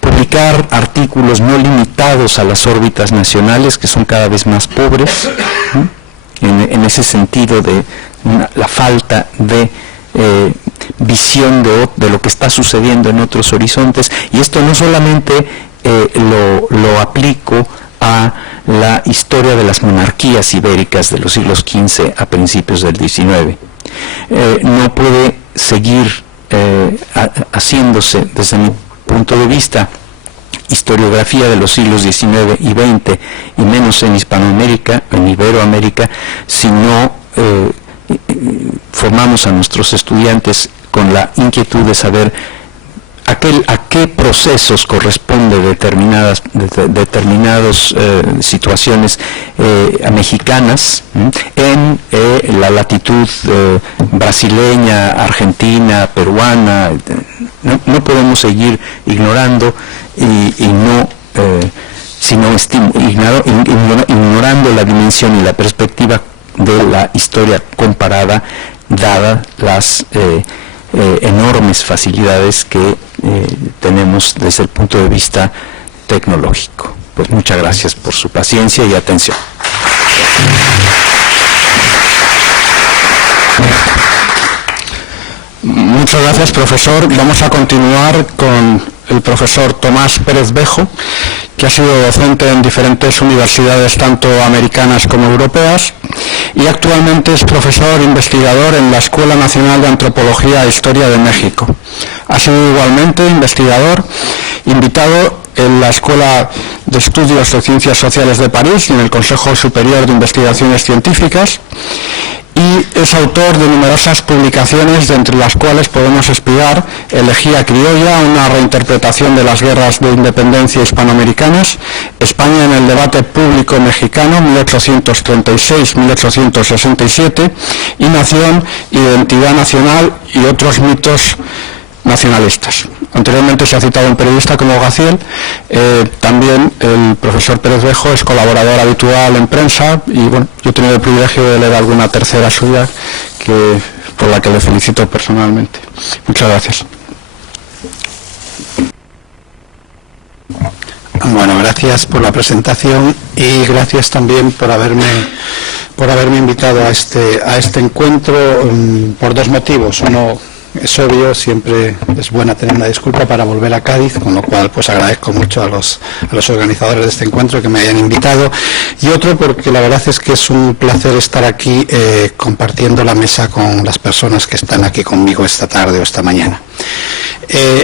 publicar artículos no limitados a las órbitas nacionales, que son cada vez más pobres, en ese sentido de la falta de visión de lo que está sucediendo en otros horizontes. Y esto no solamente lo aplico a la historia de las monarquías ibéricas de los siglos XV a principios del XIX. No puede seguir haciéndose, desde mi punto de vista, historiografía de los siglos XIX y XX, y menos en Hispanoamérica, en Iberoamérica, si no formamos a nuestros estudiantes con la inquietud de saber a qué procesos corresponde determinadas situaciones mexicanas en la latitud brasileña, argentina, peruana. No podemos seguir ignorando ignorando la dimensión y la perspectiva de la historia comparada, dadas las enormes facilidades que tenemos desde el punto de vista tecnológico. Pues muchas gracias por su paciencia y atención. Muchas gracias, profesor. Vamos a continuar con el profesor Tomás Pérez Bejo, que ha sido docente en diferentes universidades, tanto americanas como europeas, y actualmente es profesor investigador en la Escuela Nacional de Antropología e Historia de México. Ha sido igualmente investigador invitado en la Escuela de Estudios de Ciencias Sociales de París y en el Consejo Superior de Investigaciones Científicas, y es autor de numerosas publicaciones, de entre las cuales podemos espiar Elegía criolla, una reinterpretación de las guerras de independencia hispanoamericanas, España en el debate público mexicano, 1836-1867, y Nación, Identidad Nacional y otros mitos nacionalistas. Anteriormente se ha citado un periodista como Gaciel, también el profesor Pérez Bejo es colaborador habitual en prensa y bueno, yo he tenido el privilegio de leer alguna tercera suya por la que le felicito personalmente. Muchas gracias. Bueno, gracias por la presentación y gracias también por haberme invitado a este encuentro por dos motivos. Uno, es obvio, siempre es buena tener una disculpa para volver a Cádiz, con lo cual pues agradezco mucho a los organizadores de este encuentro que me hayan invitado, y otro porque la verdad es que es un placer estar aquí compartiendo la mesa con las personas que están aquí conmigo esta tarde o esta mañana.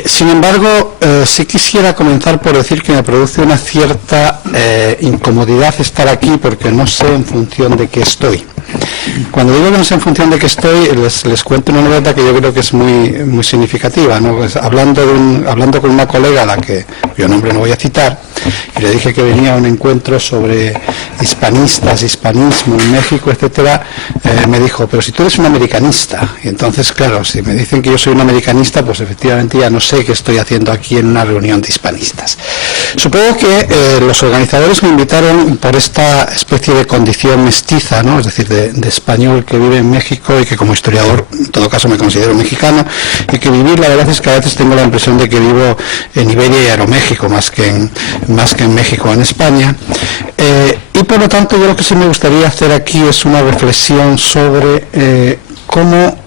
Sin embargo, sí quisiera comenzar por decir que me produce una cierta incomodidad estar aquí porque no sé en función de qué estoy. Cuando digo que no sé en función de qué estoy, les cuento una anécdota que yo creo que es muy significativa, ¿no? Pues hablando con una colega, a la que cuyo nombre no voy a citar, y le dije que venía a un encuentro sobre hispanistas, hispanismo en México, etcétera, me dijo, pero si tú eres un americanista. Y entonces, claro, si me dicen que yo soy un americanista, pues efectivamente ya no sé qué estoy haciendo aquí en una reunión de hispanistas. Supongo que los organizadores me invitaron por esta especie de condición mestiza, ¿no? Es decir, de español que vive en México y que como historiador, en todo caso, me considero mexicano, y que vivir, la verdad es que a veces tengo la impresión de que vivo en Iberia y Aeroméxico más que en México o en España. Y por lo tanto, yo lo que sí me gustaría hacer aquí es una reflexión sobre cómo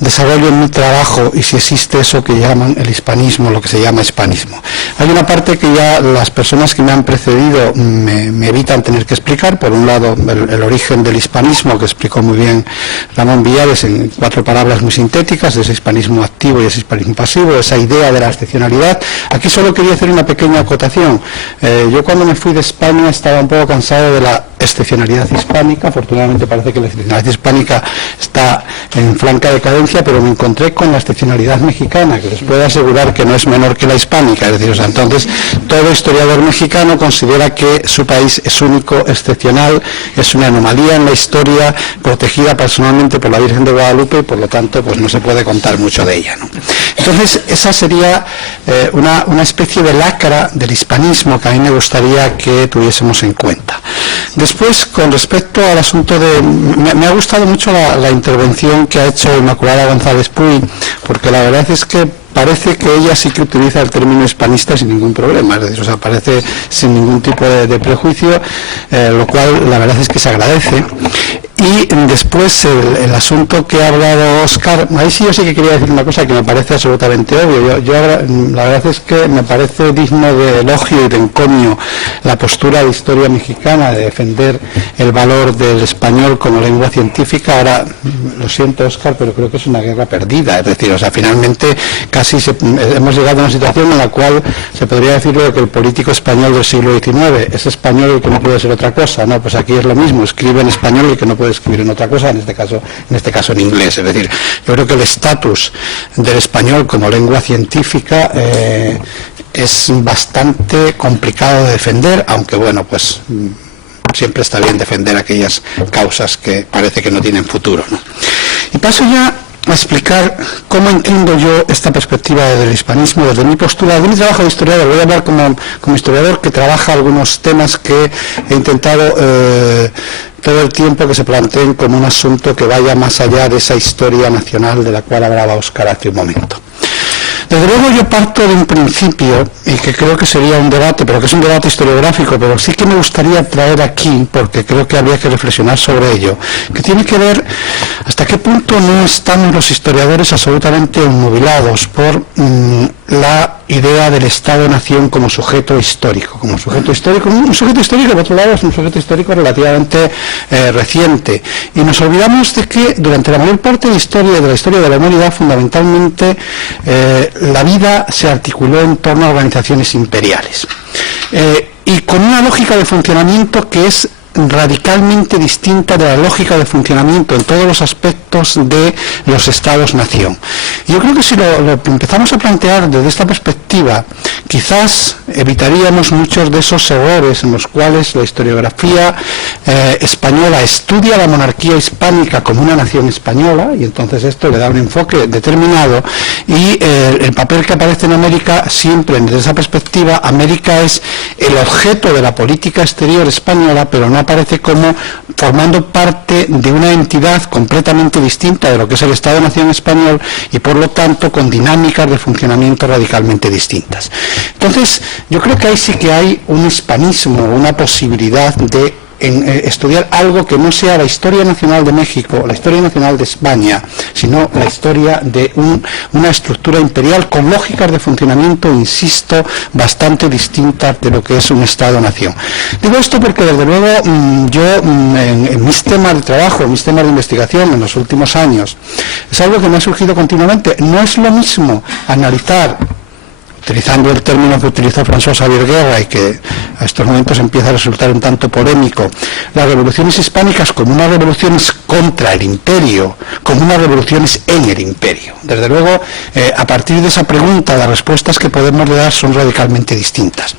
desarrollo en mi trabajo y si existe eso que llaman el hispanismo, lo que se llama hispanismo. Hay una parte que ya las personas que me han precedido me evitan tener que explicar. Por un lado, el origen del hispanismo, que explicó muy bien Ramón Villares en 4 palabras muy sintéticas, ese hispanismo activo y ese hispanismo pasivo, esa idea de la excepcionalidad. Aquí solo quería hacer una pequeña acotación. Yo cuando me fui de España estaba un poco cansado de la excepcionalidad hispánica. Afortunadamente parece que la excepcionalidad hispánica está en franca decadencia, pero me encontré con la excepcionalidad mexicana, que les puedo asegurar que no es menor que la hispánica. Es decir, entonces todo historiador mexicano considera que su país es único, excepcional, es una anomalía en la historia, protegida personalmente por la Virgen de Guadalupe, y por lo tanto pues no se puede contar mucho de ella, ¿no? Entonces esa sería una especie de lacra del hispanismo que a mí me gustaría que tuviésemos en cuenta. Después, con respecto al asunto me ha gustado mucho la intervención que ha hecho Inmaculada González Puy, porque la verdad es que parece que ella sí que utiliza el término hispanista sin ningún problema, es decir, o sea, parece sin ningún tipo de prejuicio, lo cual la verdad es que se agradece. Y después el asunto que ha hablado Óscar, ahí sí yo sí que quería decir una cosa que me parece absolutamente obvio. Yo la verdad es que me parece digno de elogio y de encomio la postura de historia mexicana de defender el valor del español como lengua científica. Ahora, lo siento, Óscar, pero creo que es una guerra perdida, es decir, o sea, finalmente casi hemos llegado a una situación en la cual se podría decir que el político español del siglo XIX es español y que no puede ser otra cosa, ¿no? Pues aquí es lo mismo, escribe en español y que no puede escribir en otra cosa, en este caso en inglés. Es decir, yo creo que el estatus del español como lengua científica es bastante complicado de defender, aunque bueno, pues siempre está bien defender aquellas causas que parece que no tienen futuro, ¿no? Y paso ya a explicar cómo entiendo yo esta perspectiva del hispanismo desde mi postura, de mi trabajo de historiador. Voy a hablar como historiador que trabaja algunos temas que he intentado todo el tiempo que se planteen como un asunto que vaya más allá de esa historia nacional de la cual hablaba Óscar hace un momento. Desde luego yo parto de un principio, y que creo que sería un debate, pero que es un debate historiográfico, pero sí que me gustaría traer aquí, porque creo que habría que reflexionar sobre ello, que tiene que ver, ¿Hasta qué punto no estamos los historiadores absolutamente obnubilados por la idea del Estado-Nación como sujeto histórico? Un sujeto histórico, por otro lado, es un sujeto histórico relativamente reciente. Y nos olvidamos de que durante la mayor parte de la historia de la humanidad, fundamentalmente, la vida se articuló en torno a organizaciones imperiales. Y con una lógica de funcionamiento que es radicalmente distinta de la lógica de funcionamiento en todos los aspectos de los Estados-nación. Yo creo que si lo empezamos a plantear desde esta perspectiva, quizás evitaríamos muchos de esos errores en los cuales la historiografía española estudia la monarquía hispánica como una nación española, y entonces esto le da un enfoque determinado, y el papel que aparece en América, siempre desde esa perspectiva, América es el objeto de la política exterior española, pero no aparece como formando parte de una entidad completamente distinta de lo que es el Estado-Nación español, y por lo tanto con dinámicas de funcionamiento radicalmente distintas. Entonces, yo creo que ahí sí que hay un hispanismo, una posibilidad de estudiar algo que no sea la historia nacional de México, la historia nacional de España, sino la historia de una estructura imperial con lógicas de funcionamiento, insisto, bastante distintas de lo que es un Estado-nación. Digo esto porque, desde luego, yo en mis temas de trabajo, en mis temas de investigación en los últimos años, es algo que me ha surgido continuamente. No es lo mismo analizar, utilizando el término que utilizó François Xavier Guerra y que a estos momentos empieza a resultar un tanto polémico, las revoluciones hispánicas como unas revoluciones contra el imperio, como unas revoluciones en el imperio. Desde luego, a partir de esa pregunta, las respuestas que podemos dar son radicalmente distintas.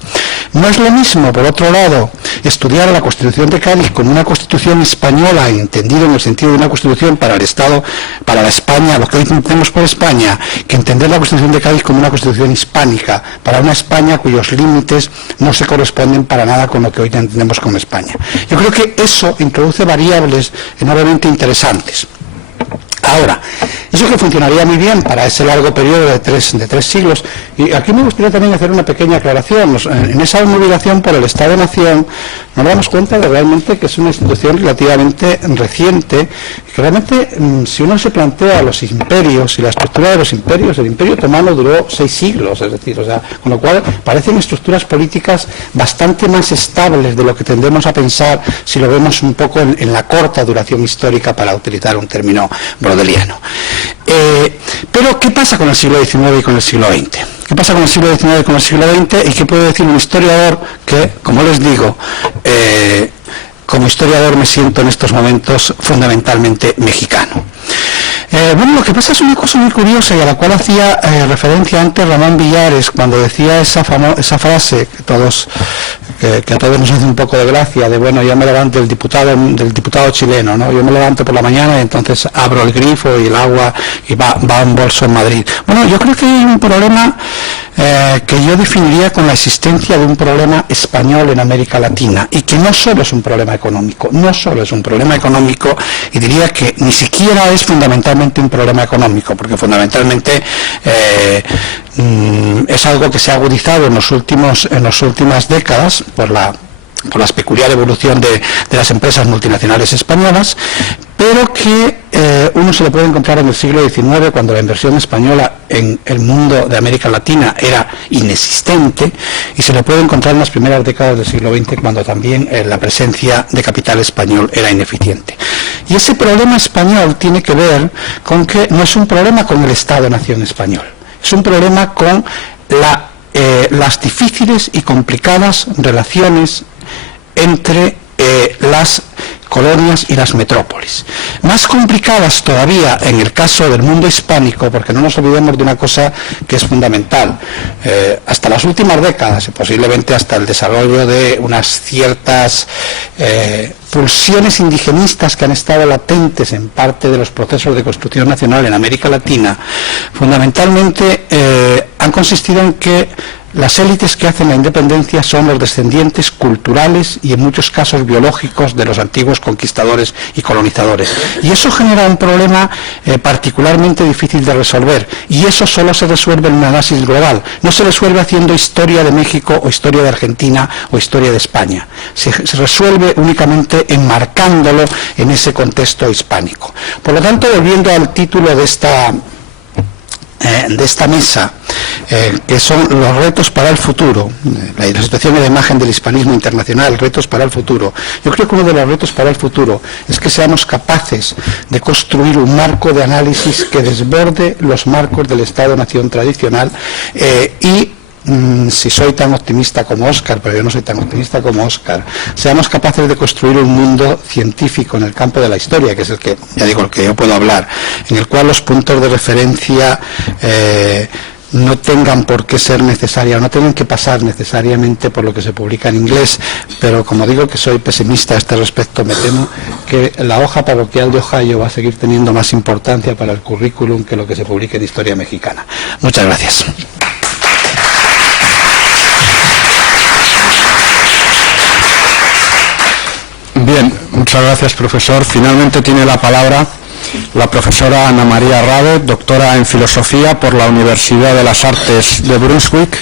No es lo mismo, por otro lado, estudiar la Constitución de Cádiz como una constitución española, entendido en el sentido de una constitución para el Estado, para la España, lo que hoy entendemos por España, que entender la Constitución de Cádiz como una constitución hispánica, para una España cuyos límites no se corresponden para nada con lo que hoy entendemos como España. Yo creo que eso introduce variables enormemente interesantes. Ahora, eso que funcionaría muy bien para ese largo periodo de tres siglos, y aquí me gustaría también hacer una pequeña aclaración. En esa inmovilización por el Estado-Nación nos damos cuenta de realmente que es una institución relativamente reciente, que realmente, si uno se plantea los imperios y la estructura de los imperios, el Imperio Otomano duró 6 siglos, es decir, con lo cual parecen estructuras políticas bastante más estables de lo que tendemos a pensar si lo vemos un poco en la corta duración histórica, para utilizar un término brodeliano. Pero, ¿qué pasa con el siglo XIX y con el siglo XX? ¿Qué pasa con el siglo XIX y con el siglo XX? ¿Y qué puede decir un historiador que, como les digo, como historiador me siento en estos momentos fundamentalmente mexicano? Bueno, lo que pasa es una cosa muy curiosa, y a la cual hacía referencia antes Ramón Villares cuando decía esa frase que a todos nos hace un poco de gracia, de bueno, yo me levanto del diputado chileno, ¿no? Yo me levanto por la mañana y entonces abro el grifo y el agua y va a un bolso en Madrid. Bueno, yo creo que hay un problema que yo definiría con la existencia de un problema español en América Latina, y que no solo es un problema económico, y diría que ni siquiera es fundamentalmente un problema económico, porque fundamentalmente es algo que se ha agudizado en las últimas décadas por la peculiar evolución de las empresas multinacionales españolas, pero que uno se lo puede encontrar en el siglo XIX, cuando la inversión española en el mundo de América Latina era inexistente, y se lo puede encontrar en las primeras décadas del siglo XX, cuando también la presencia de capital español era ineficiente. Y ese problema español tiene que ver con que no es un problema con el Estado-Nación español, es un problema con las difíciles y complicadas relaciones entre las colonias y las metrópolis. Más complicadas todavía en el caso del mundo hispánico, porque no nos olvidemos de una cosa que es fundamental. Hasta las últimas décadas, y posiblemente hasta el desarrollo de unas ciertas pulsiones indigenistas que han estado latentes en parte de los procesos de construcción nacional en América Latina, fundamentalmente han consistido en que Las élites que hacen la independencia son los descendientes culturales y en muchos casos biológicos de los antiguos conquistadores y colonizadores. Y eso genera un problema particularmente difícil de resolver. Y eso solo se resuelve en un análisis global. No se resuelve haciendo historia de México o historia de Argentina o historia de España. Se resuelve únicamente enmarcándolo en ese contexto hispánico. Por lo tanto, volviendo al título de esta mesa, que son los retos para el futuro, la situación y la imagen del hispanismo internacional, retos para el futuro. Yo creo que uno de los retos para el futuro es que seamos capaces de construir un marco de análisis que desborde los marcos del Estado-nación tradicional si soy tan optimista como Óscar, pero yo no soy tan optimista como Óscar, seamos capaces de construir un mundo científico en el campo de la historia, que es el que, ya digo, el que yo puedo hablar, en el cual los puntos de referencia no tengan por qué ser necesarios, no tengan que pasar necesariamente por lo que se publica en inglés, pero como digo que soy pesimista a este respecto, me temo que la hoja parroquial de Ohio va a seguir teniendo más importancia para el currículum que lo que se publique en historia mexicana. Muchas gracias. Bien, muchas gracias, profesor. Finalmente tiene la palabra la profesora Ana María Rabe, doctora en Filosofía por la Universidad de las Artes de Brunswick.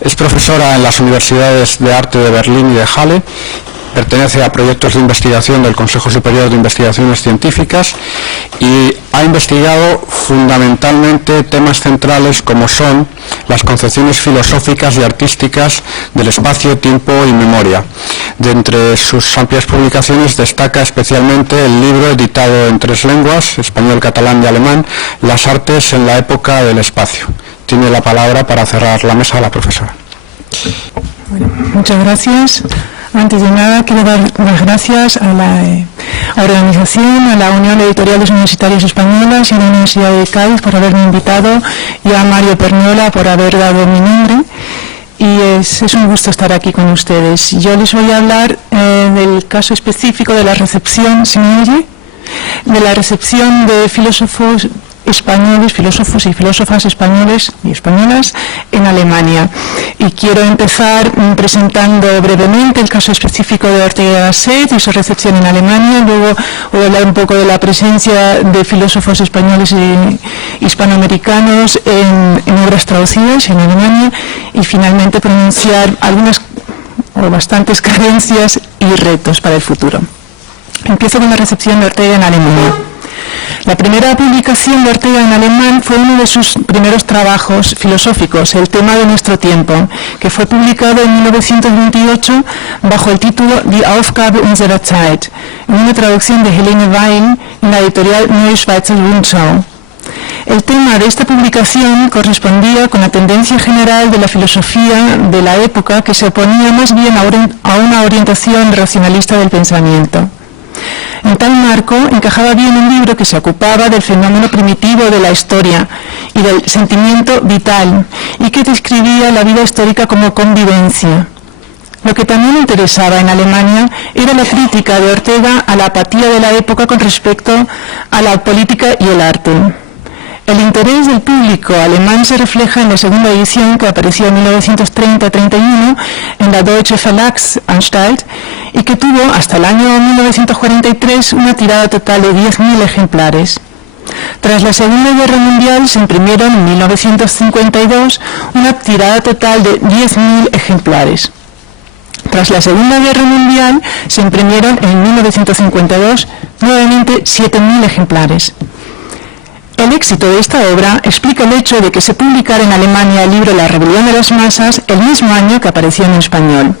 Es profesora en las Universidades de Arte de Berlín y de Halle. Pertenece a proyectos de investigación del Consejo Superior de Investigaciones Científicas y ha investigado fundamentalmente temas centrales como son las concepciones filosóficas y artísticas del espacio, tiempo y memoria. De entre sus amplias publicaciones destaca especialmente el libro editado en 3 lenguas, español, catalán y alemán, Las artes en la época del espacio. Tiene la palabra para cerrar la mesa la profesora. Bueno, muchas gracias. Antes de nada, quiero dar las gracias a la organización, a la Unión de Editoriales Universitarias Españolas y a la Universidad de Cádiz por haberme invitado y a Mario Pernola por haber dado mi nombre. Y es un gusto estar aquí con ustedes. Yo les voy a hablar del caso específico de la recepción, ¿se me oye? De la recepción de filósofos españoles, filósofos y filósofas españoles y españolas en Alemania. Y quiero empezar presentando brevemente el caso específico de Ortega y Gasset y su recepción en Alemania. Luego voy a hablar un poco de la presencia de filósofos españoles y hispanoamericanos en obras traducidas en Alemania y finalmente pronunciar algunas o bastantes carencias y retos para el futuro. Empiezo con la recepción de Ortega en Alemania. La primera publicación de Ortega en alemán fue uno de sus primeros trabajos filosóficos, El tema de nuestro tiempo, que fue publicado en 1928 bajo el título Die Aufgabe unserer Zeit, en una traducción de Helene Wein en la editorial Neue Schweizer Rundschau. El tema de esta publicación correspondía con la tendencia general de la filosofía de la época, que se oponía más bien a una orientación racionalista del pensamiento. En tal marco encajaba bien un libro que se ocupaba del fenómeno primitivo de la historia y del sentimiento vital y que describía la vida histórica como convivencia. Lo que también interesaba en Alemania era la crítica de Ortega a la apatía de la época con respecto a la política y el arte. El interés del público alemán se refleja en la segunda edición que apareció en 1930-31 en la Deutsche Verlagsanstalt y que tuvo hasta el año 1943 una tirada total de 10.000 ejemplares. Tras la Segunda Guerra Mundial se imprimieron en 1952 una tirada total de 10.000 ejemplares. Tras la Segunda Guerra Mundial se imprimieron en 1952 nuevamente 7.000 ejemplares. El éxito de esta obra explica el hecho de que se publicara en Alemania el libro La rebelión de las masas el mismo año que apareció en español.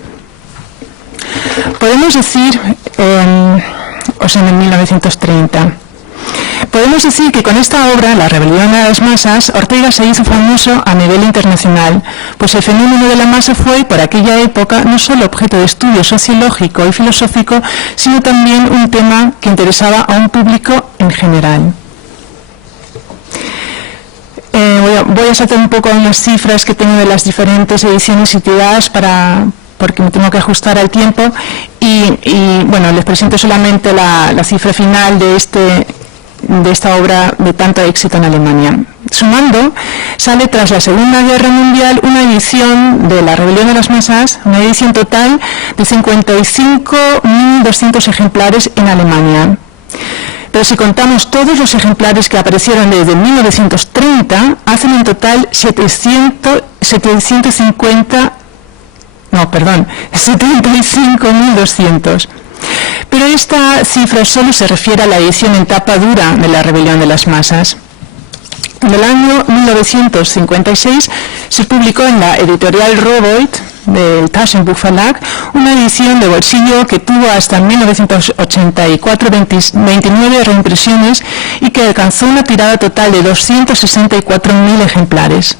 Podemos decir, en 1930, podemos decir que con esta obra, La rebelión de las masas, Ortega se hizo famoso a nivel internacional, pues el fenómeno de la masa fue, por aquella época, no solo objeto de estudio sociológico y filosófico, sino también un tema que interesaba a un público en general. Voy a saltar un poco unas cifras que tengo de las diferentes ediciones y tiradas porque me tengo que ajustar al tiempo y bueno, les presento solamente la cifra final de este de esta obra de tanto éxito en Alemania. Sumando, sale tras la Segunda Guerra Mundial una edición de La Rebelión de las Masas, una edición total de 55.200 ejemplares en Alemania. Pero si contamos todos los ejemplares que aparecieron desde 1930, hacen en total 75.200. Pero esta cifra solo se refiere a la edición en tapa dura de La Rebelión de las Masas. En el año 1956 se publicó en la editorial Rowohlt del Taschenbuch Verlag una edición de bolsillo que tuvo hasta 1984 29 reimpresiones y que alcanzó una tirada total de 264.000 ejemplares.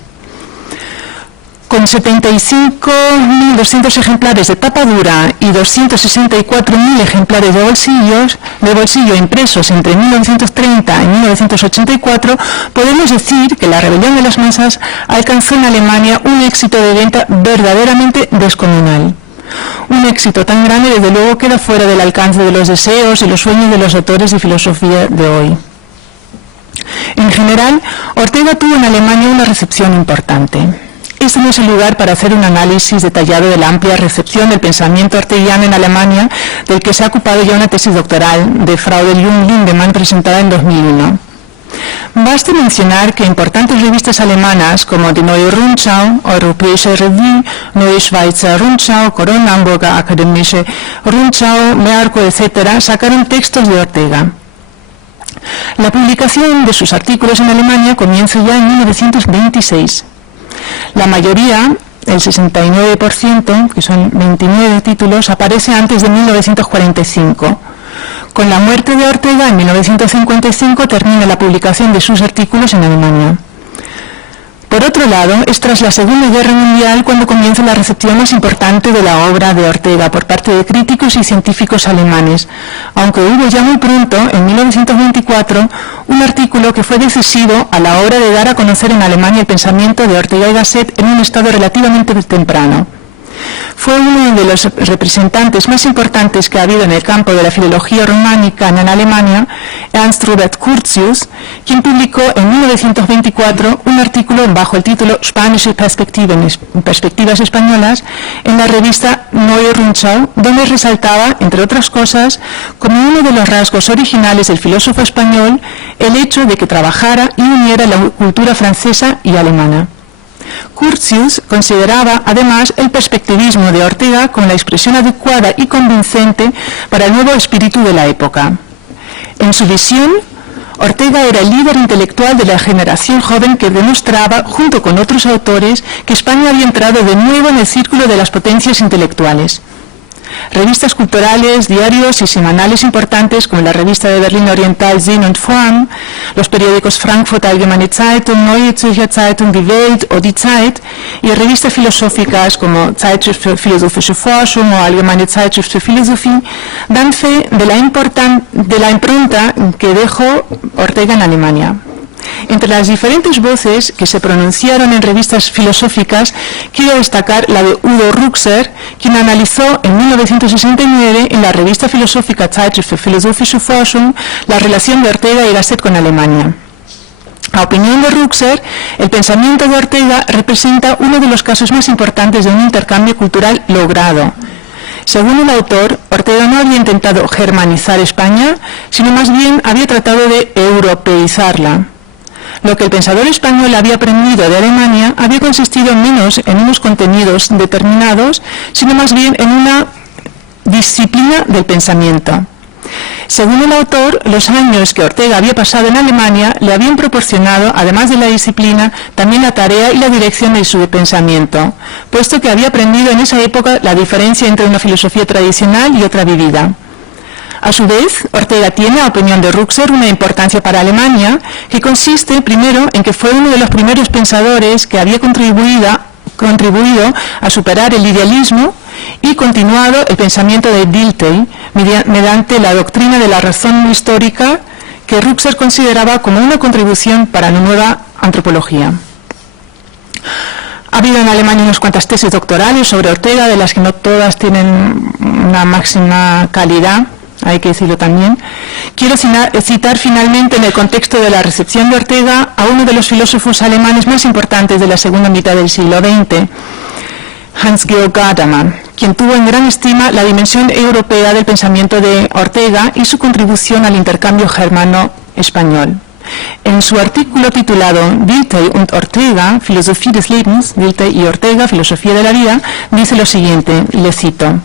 Con 75.200 ejemplares de tapa dura y 264.000 ejemplares de bolsillo impresos entre 1930 y 1984, podemos decir que La Rebelión de las Masas alcanzó en Alemania un éxito de venta verdaderamente descomunal. Un éxito tan grande, desde luego, queda fuera del alcance de los deseos y los sueños de los autores de filosofía de hoy. En general, Ortega tuvo en Alemania una recepción importante. Este no es el lugar para hacer un análisis detallado de la amplia recepción del pensamiento orteguiano en Alemania, del que se ha ocupado ya una tesis doctoral de Frau de Jung-Lindemann presentada en 2001. Basta mencionar que importantes revistas alemanas como Die Neue Rundschau, Europäische Revue, Neue Schweizer Rundschau, Corona, Hamburger Akademische Rundschau, Merkur, etc., sacaron textos de Ortega. La publicación de sus artículos en Alemania comienza ya en 1926. La mayoría, el 69%, que son 29 títulos, aparece antes de 1945. Con la muerte de Ortega en 1955 termina la publicación de sus artículos en Alemania. Por otro lado, es tras la Segunda Guerra Mundial cuando comienza la recepción más importante de la obra de Ortega por parte de críticos y científicos alemanes, aunque hubo ya muy pronto, en 1924, un artículo que fue decisivo a la hora de dar a conocer en Alemania el pensamiento de Ortega y Gasset en un estado relativamente temprano. Fue uno de los representantes más importantes que ha habido en el campo de la filología románica en Alemania, Ernst Robert Curtius, quien publicó en 1924 un artículo bajo el título Spanische Perspektiven, Perspectivas Españolas, en la revista Neue Rundschau, donde resaltaba, entre otras cosas, como uno de los rasgos originales del filósofo español, el hecho de que trabajara y uniera la cultura francesa y alemana. Curtius consideraba además el perspectivismo de Ortega como la expresión adecuada y convincente para el nuevo espíritu de la época. En su visión, Ortega era el líder intelectual de la generación joven que demostraba, junto con otros autores, que España había entrado de nuevo en el círculo de las potencias intelectuales. Revistas culturales, diarios y semanales importantes como la revista de Berlín Oriental Sinn und Form, los periódicos Frankfurt Allgemeine Zeitung, Neue Zürcher Zeitung, Die Welt o Die Zeit, y revistas filosóficas como Zeitschrift für Philosophische Forschung o Allgemeine Zeitschrift für Philosophie, dan fe de la impronta que dejó Ortega en Alemania. Entre las diferentes voces que se pronunciaron en revistas filosóficas, quiero destacar la de Udo Ruckser, quien analizó en 1969 en la revista filosófica Zeitschrift für Philosophische Forschung la relación de Ortega y Gasset con Alemania. A opinión de Ruckser, el pensamiento de Ortega representa uno de los casos más importantes de un intercambio cultural logrado. Según el autor, Ortega no había intentado germanizar España, sino más bien había tratado de europeizarla. Lo que el pensador español había aprendido de Alemania había consistido menos en unos contenidos determinados, sino más bien en una disciplina del pensamiento. Según el autor, los años que Ortega había pasado en Alemania le habían proporcionado, además de la disciplina, también la tarea y la dirección de su pensamiento, puesto que había aprendido en esa época la diferencia entre una filosofía tradicional y otra vivida. A su vez, Ortega tiene, a opinión de Ruckser, una importancia para Alemania que consiste, primero, en que fue uno de los primeros pensadores que había contribuido a superar el idealismo y continuado el pensamiento de Dilthey mediante la doctrina de la razón histórica que Ruckser consideraba como una contribución para la nueva antropología. Ha habido en Alemania unas cuantas tesis doctorales sobre Ortega, de las que no todas tienen una máxima calidad, hay que decirlo también, Quiero citar finalmente, en el contexto de la recepción de Ortega, a uno de los filósofos alemanes más importantes de la segunda mitad del siglo XX, Hans-Georg Gadamer, quien tuvo en gran estima la dimensión europea del pensamiento de Ortega y su contribución al intercambio germano-español. En su artículo titulado Dilthey und Ortega, Filosofía des Lebens, Dilthey y Ortega, Filosofía de la Vida, dice lo siguiente, le cito: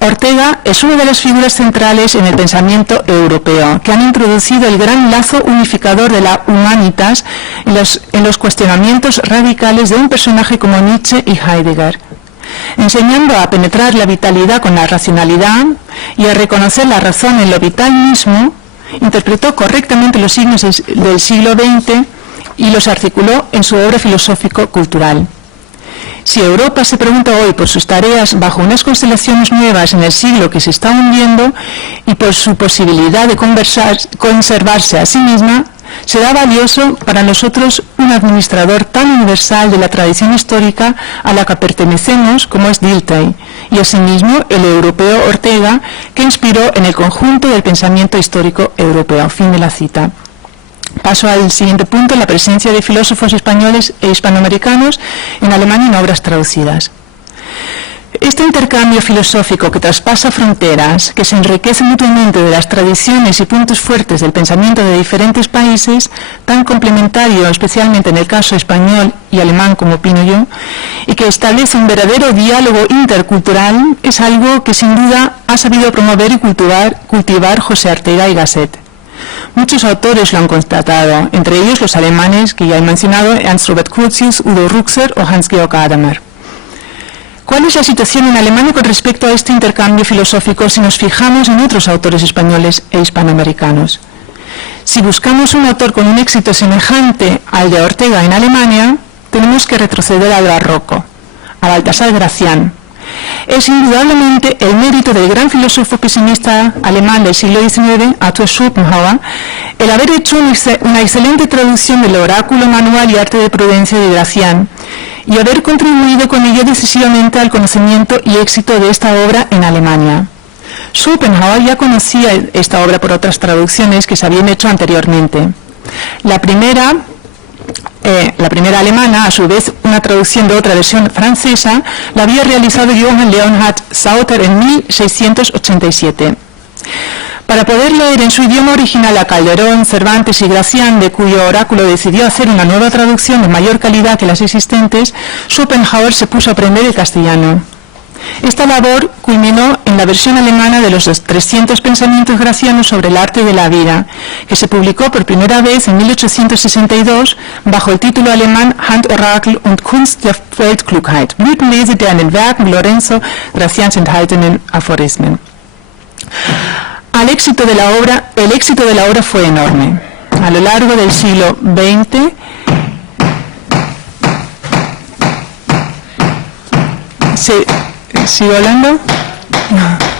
Ortega es una de las figuras centrales en el pensamiento europeo que han introducido el gran lazo unificador de la humanitas en los cuestionamientos radicales de un personaje como Nietzsche y Heidegger, enseñando a penetrar la vitalidad con la racionalidad y a reconocer la razón en lo vital mismo. Interpretó correctamente los signos del siglo XX y los articuló en su obra filosófico-cultural. Si Europa se pregunta hoy por sus tareas bajo unas constelaciones nuevas en el siglo que se está hundiendo y por su posibilidad de conservarse a sí misma, será valioso para nosotros un administrador tan universal de la tradición histórica a la que pertenecemos como es Dilthey, y asimismo el europeo Ortega, que inspiró en el conjunto del pensamiento histórico europeo. Fin de la cita. Paso al siguiente punto, la presencia de filósofos españoles e hispanoamericanos en Alemania en obras traducidas. Este intercambio filosófico que traspasa fronteras, que se enriquece mutuamente de las tradiciones y puntos fuertes del pensamiento de diferentes países, tan complementario especialmente en el caso español y alemán como opino yo, y que establece un verdadero diálogo intercultural, es algo que sin duda ha sabido promover y cultivar José Ortega y Gasset. Muchos autores lo han constatado, entre ellos los alemanes que ya he mencionado, Ernst Robert Curtius, Udo Ruckser o Hans-Georg Gadamer. ¿Cuál es la situación en Alemania con respecto a este intercambio filosófico si nos fijamos en otros autores españoles e hispanoamericanos? Si buscamos un autor con un éxito semejante al de Ortega en Alemania, tenemos que retroceder al barroco, a Baltasar Gracián. Es indudablemente el mérito del gran filósofo pesimista alemán del siglo XIX, Arthur Schopenhauer, el haber hecho una excelente traducción del oráculo manual y arte de prudencia de Gracián, y haber contribuido con ello decisivamente al conocimiento y éxito de esta obra en Alemania. Schopenhauer ya conocía esta obra por otras traducciones que se habían hecho anteriormente. La primera alemana, a su vez una traducción de otra versión francesa, la había realizado Johann Leonhard Sauter en 1687. Para poder leer en su idioma original a Calderón, Cervantes y Gracián, de cuyo oráculo decidió hacer una nueva traducción de mayor calidad que las existentes, Schopenhauer se puso a aprender el castellano. Esta labor culminó en la versión alemana de los 300 pensamientos gracianos sobre el arte de la vida, que se publicó por primera vez en 1862 bajo el título alemán Handorakel und Kunst der Weltklugheit, Blütenlese der in den Werken Lorenzo Gracians enthaltenen Aphorismen. El éxito de la obra fue enorme. A lo largo del siglo XX, ¿sigo hablando? No.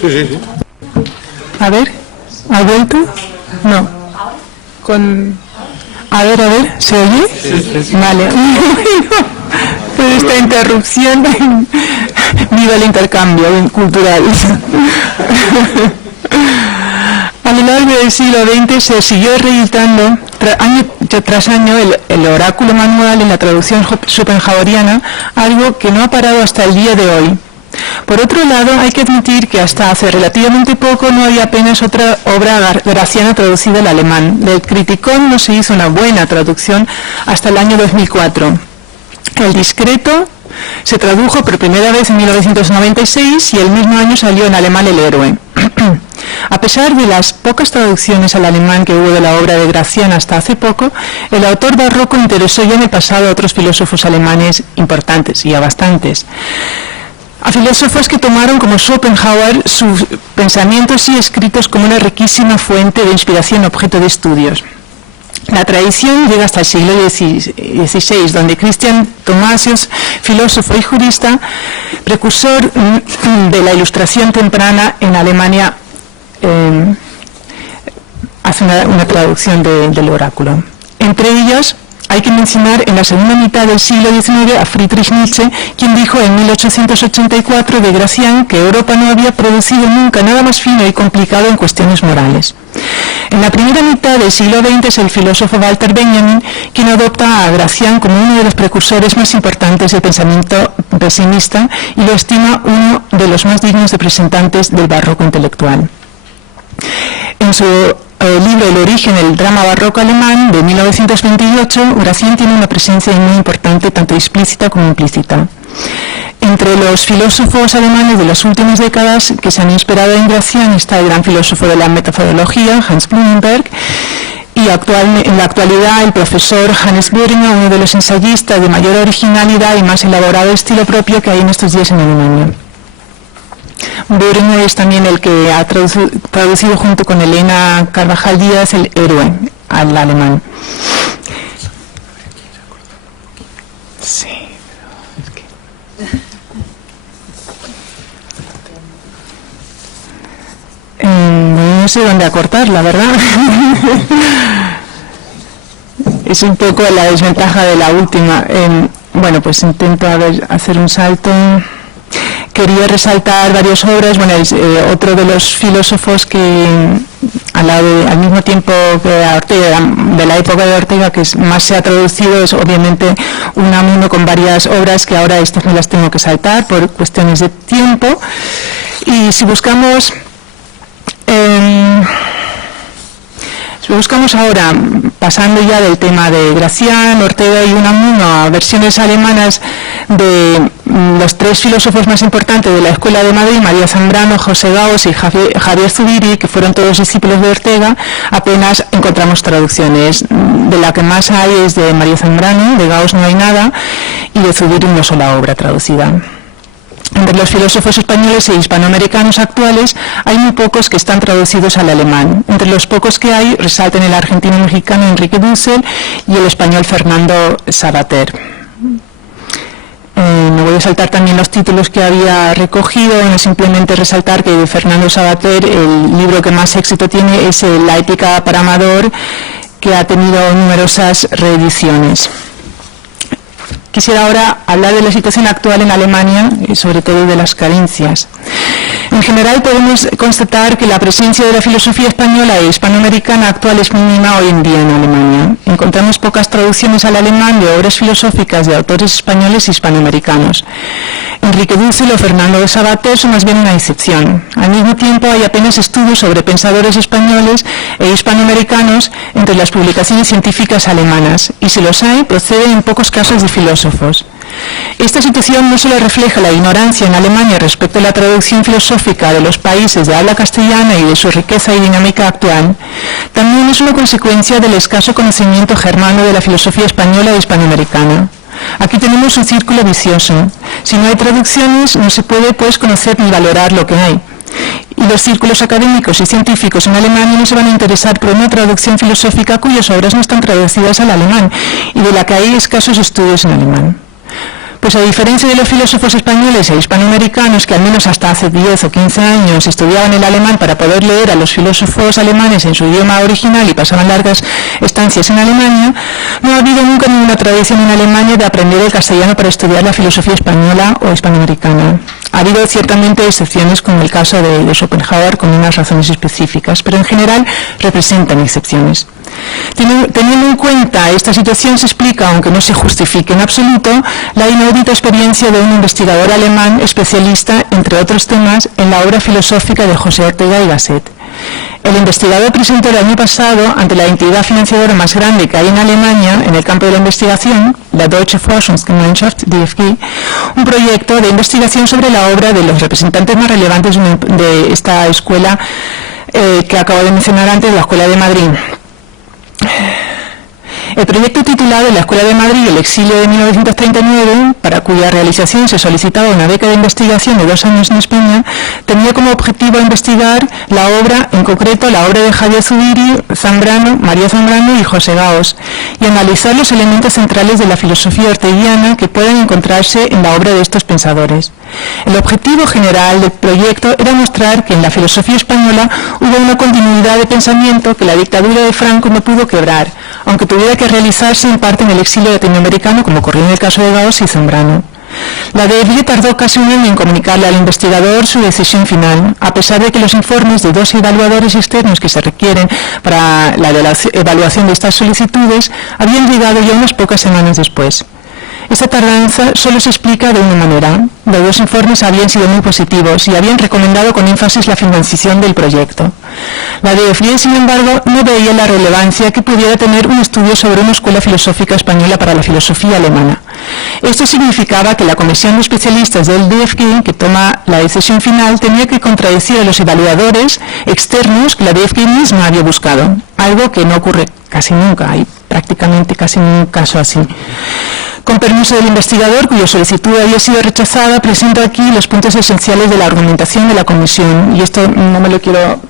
Sí. A ver, ¿ha vuelto? No. A ver, ¿se oye? Sí. Vale. Por esta interrupción, viva el intercambio cultural. A lo largo del siglo XX se siguió reeditando año tras año el oráculo manual en la traducción schopenhaueriana, algo que no ha parado hasta el día de hoy. Por otro lado, hay que admitir que hasta hace relativamente poco no había apenas otra obra graciana traducida al alemán. Del Criticón no se hizo una buena traducción hasta el año 2004. El Discreto se tradujo por primera vez en 1996 y el mismo año salió en alemán El Héroe. A pesar de las pocas traducciones al alemán que hubo de la obra de Gracián hasta hace poco, el autor barroco interesó ya en el pasado a otros filósofos alemanes importantes, y a bastantes. A filósofos que tomaron como Schopenhauer sus pensamientos y escritos como una riquísima fuente de inspiración objeto de estudios. La tradición llega hasta el siglo XVI, donde Christian Thomasius, filósofo y jurista, precursor de la Ilustración temprana en Alemania, hace una traducción del oráculo. Entre ellos, hay que mencionar en la segunda mitad del siglo XIX a Friedrich Nietzsche, quien dijo en 1884 de Gracián que Europa no había producido nunca nada más fino y complicado en cuestiones morales. En la primera mitad del siglo XX es el filósofo Walter Benjamin quien adopta a Gracián como uno de los precursores más importantes del pensamiento pesimista y lo estima uno de los más dignos representantes del barroco intelectual. En su libro El origen del drama barroco alemán de 1928, Gracián tiene una presencia muy importante, tanto explícita como implícita. Entre los filósofos alemanes de las últimas décadas que se han inspirado en Gracián está el gran filósofo de la metafodología, Hans Blumenberg, y en la actualidad el profesor Hannes Böhringer, uno de los ensayistas de mayor originalidad y más elaborado estilo propio que hay en estos días en Alemania. Böhringer es también el que ha traducido junto con Elena Carvajal Díaz El Héroe al alemán. Sí, no sé dónde acortar, la verdad. Es un poco la desventaja de la última. Bueno, pues intento hacer un salto. Quería resaltar varias obras. Bueno, otro de los filósofos que al mismo tiempo que a Ortega, de la época de Ortega, que más se ha traducido, es obviamente Unamuno, con varias obras que ahora estas me las tengo que saltar por cuestiones de tiempo. Y si buscamos ahora, pasando ya del tema de Gracián, Ortega y Unamuno a versiones alemanas de los tres filósofos más importantes de la Escuela de Madrid, María Zambrano, José Gauss y Javier Zubiri, que fueron todos discípulos de Ortega, apenas encontramos traducciones. De la que más hay es de María Zambrano, de Gauss no hay nada, y de Zubiri una sola obra traducida. Entre los filósofos españoles e hispanoamericanos actuales hay muy pocos que están traducidos al alemán. Entre los pocos que hay resaltan el argentino-mexicano Enrique Dussel y el español Fernando Savater. Me voy a saltar también los títulos que había recogido, no simplemente resaltar que de Fernando Savater el libro que más éxito tiene es La ética para Amador, que ha tenido numerosas reediciones. Quisiera ahora hablar de la situación actual en Alemania y sobre todo de las carencias. En general podemos constatar que la presencia de la filosofía española e hispanoamericana actual es mínima hoy en día en Alemania. Encontramos pocas traducciones al alemán de obras filosóficas de autores españoles e hispanoamericanos. Enrique Dussel o Fernando de Savater son más bien una excepción. Al mismo tiempo hay apenas estudios sobre pensadores españoles e hispanoamericanos entre las publicaciones científicas alemanas, y si los hay, proceden en pocos casos de filósofos. Esta situación no solo refleja la ignorancia en Alemania respecto a la traducción filosófica de los países de habla castellana y de su riqueza y dinámica actual, también es una consecuencia del escaso conocimiento germano de la filosofía española e hispanoamericana. Aquí tenemos un círculo vicioso. Si no hay traducciones, no se puede pues conocer ni valorar lo que hay. Y los círculos académicos y científicos en Alemania no se van a interesar por una traducción filosófica cuyas obras no están traducidas al alemán y de la que hay escasos estudios en alemán. Pues a diferencia de los filósofos españoles e hispanoamericanos que al menos hasta hace 10 o 15 años estudiaban el alemán para poder leer a los filósofos alemanes en su idioma original y pasaban largas estancias en Alemania, no ha habido nunca ninguna tradición en Alemania de aprender el castellano para estudiar la filosofía española o hispanoamericana. Ha habido ciertamente excepciones, como el caso de Schopenhauer, con unas razones específicas, pero en general representan excepciones. Teniendo en cuenta esta situación, se explica, aunque no se justifique en absoluto, la inaudita experiencia de un investigador alemán especialista, entre otros temas, en la obra filosófica de José Ortega y Gasset. El investigador presentó el año pasado, ante la entidad financiadora más grande que hay en Alemania en el campo de la investigación, la Deutsche Forschungsgemeinschaft, DFG, un proyecto de investigación sobre la obra de los representantes más relevantes de esta escuela que acabo de mencionar antes, la Escuela de Madrid. El proyecto titulado La Escuela de Madrid y el exilio de 1939, para cuya realización se solicitaba una beca de investigación de 2 años en España, tenía como objetivo investigar la obra, en concreto la obra de Javier Zubiri, Zambrano, María Zambrano y José Gaos, y analizar los elementos centrales de la filosofía orteguiana que pueden encontrarse en la obra de estos pensadores. El objetivo general del proyecto era mostrar que en la filosofía española hubo una continuidad de pensamiento que la dictadura de Franco no pudo quebrar, aunque tuviera que realizarse en parte en el exilio latinoamericano, como ocurrió en el caso de Gaos y Zambrano. La DFG tardó casi un año en comunicarle al investigador su decisión final, a pesar de que los informes de 2 evaluadores externos que se requieren para la evaluación de estas solicitudes habían llegado ya unas pocas semanas después. Esta tardanza solo se explica de una manera. Los 2 informes habían sido muy positivos y habían recomendado con énfasis la financiación del proyecto. La DFG, sin embargo, no veía la relevancia que pudiera tener un estudio sobre una escuela filosófica española para la filosofía alemana. Esto significaba que la comisión de especialistas del DFG, que toma la decisión final, tenía que contradecir a los evaluadores externos que la DFG misma había buscado, algo que no ocurre casi nunca, hay prácticamente casi ningún caso así. Con permiso del investigador, cuya solicitud había sido rechazada, presento aquí los puntos esenciales de la argumentación de la comisión, y esto no me lo quiero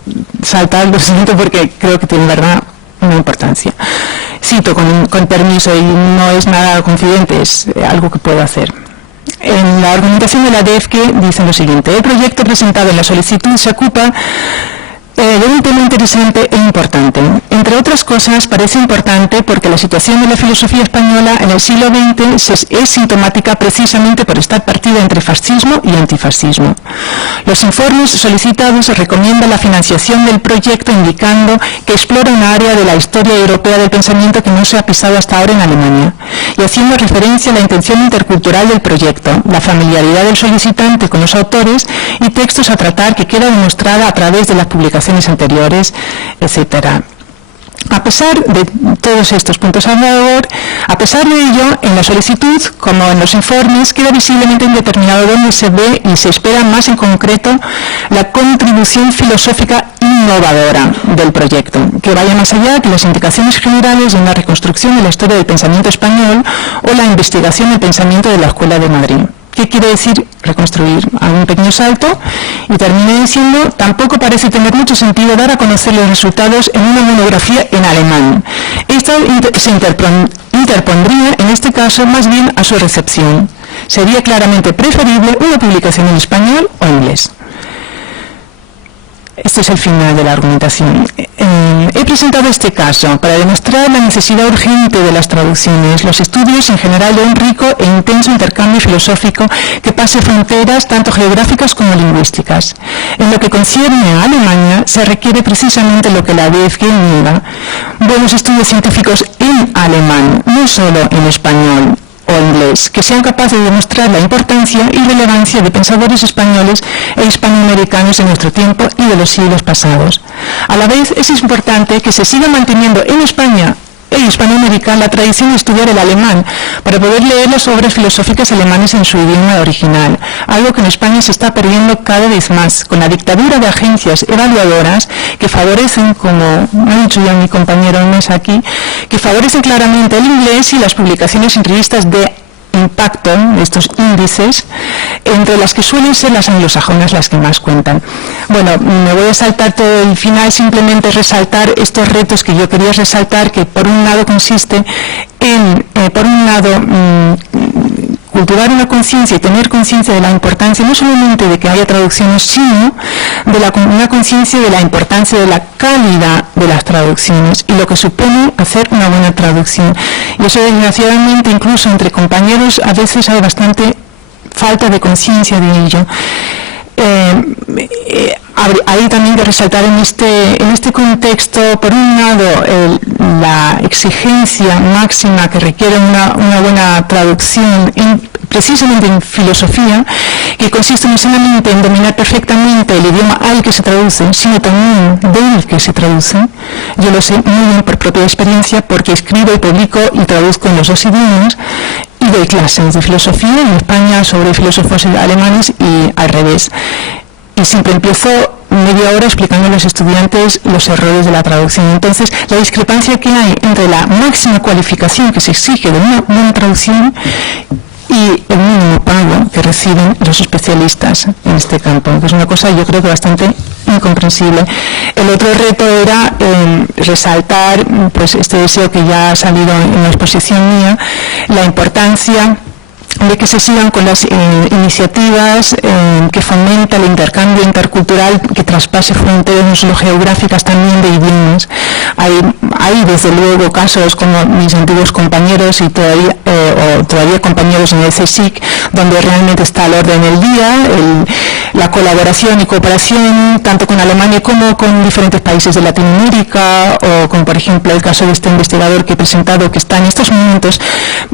saltar, lo siento, porque creo que tiene, verdad, una importancia. Cito con permiso, y no es nada confidente, es algo que puedo hacer. En la argumentación de la DFG dicen lo siguiente: el proyecto presentado en la solicitud se ocupa de un tema interesante e importante. Entre otras cosas, parece importante porque la situación de la filosofía española en el siglo XX es sintomática precisamente por estar partida entre fascismo y antifascismo. Los informes solicitados recomiendan la financiación del proyecto, indicando que explora una área de la historia europea del pensamiento que no se ha pisado hasta ahora en Alemania, y haciendo referencia a la intención intercultural del proyecto, la familiaridad del solicitante con los autores y textos a tratar que queda demostrada a través de las publicaciones anteriores, etcétera. A pesar de todos estos puntos a favor, a pesar de ello, en la solicitud, como en los informes, queda visiblemente indeterminado dónde se ve y se espera más en concreto la contribución filosófica innovadora del proyecto, que vaya más allá que las indicaciones generales de una reconstrucción de la historia del pensamiento español o la investigación del pensamiento de la Escuela de Madrid. ¿Qué quiere decir reconstruir? A un pequeño salto y termine diciendo: tampoco parece tener mucho sentido dar a conocer los resultados en una monografía en alemán. Esto se interpondría en este caso más bien a su recepción. Sería claramente preferible una publicación en español o inglés. Este es el final de la argumentación. He presentado este caso para demostrar la necesidad urgente de las traducciones, los estudios en general de un rico e intenso intercambio filosófico que pase fronteras tanto geográficas como lingüísticas. En lo que concierne a Alemania, se requiere precisamente lo que la DFG niega: buenos estudios científicos en alemán, no solo en español o inglés, que sean capaces de demostrar la importancia y relevancia de pensadores españoles e hispanoamericanos de nuestro tiempo y de los siglos pasados. A la vez, es importante que se siga manteniendo en España e Hispanoamérica la tradición de estudiar el alemán para poder leer las obras filosóficas alemanes en su idioma original, algo que en España se está perdiendo cada vez más, con la dictadura de agencias evaluadoras que favorecen, como ha dicho ya mi compañero Inés aquí, que favorecen claramente el inglés y las publicaciones en revistas de impacto, estos índices, entre las que suelen ser las anglosajonas las que más cuentan. Bueno, me voy a saltar todo el final, simplemente resaltar estos retos que yo quería resaltar, que por un lado consiste en, por un lado, cultivar una conciencia y tener conciencia de la importancia no solamente de que haya traducciones, sino de una conciencia de la importancia de la calidad de las traducciones y lo que supone hacer una buena traducción. Y eso, desgraciadamente, incluso entre compañeros, a veces hay bastante falta de conciencia de ello. Hay también que resaltar en este contexto, por un lado, la exigencia máxima que requiere una buena traducción, precisamente en filosofía, que consiste no solamente en dominar perfectamente el idioma al que se traduce, sino también del que se traduce. Yo lo sé muy bien por propia experiencia, porque escribo y publico y traduzco en los dos idiomas, y doy clases de filosofía en España sobre filósofos alemanes y al revés. Y siempre empiezo media hora explicando a los estudiantes los errores de la traducción. Entonces, la discrepancia que hay entre la máxima cualificación que se exige de una buena traducción y el mínimo pago que reciben los especialistas en este campo, que es una cosa, yo creo, que bastante incomprensible. El otro reto era resaltar, pues, este deseo que ya ha salido en la exposición mía, la importancia de que se sigan con las iniciativas que fomentan el intercambio intercultural, que traspase fronteras no solo geográficas, también de idiomas. Hay desde luego casos como mis antiguos compañeros y todavía compañeros en el CSIC, donde realmente está al orden del día la colaboración y cooperación tanto con Alemania como con diferentes países de Latinoamérica, o como por ejemplo el caso de este investigador que he presentado, que está en estos momentos,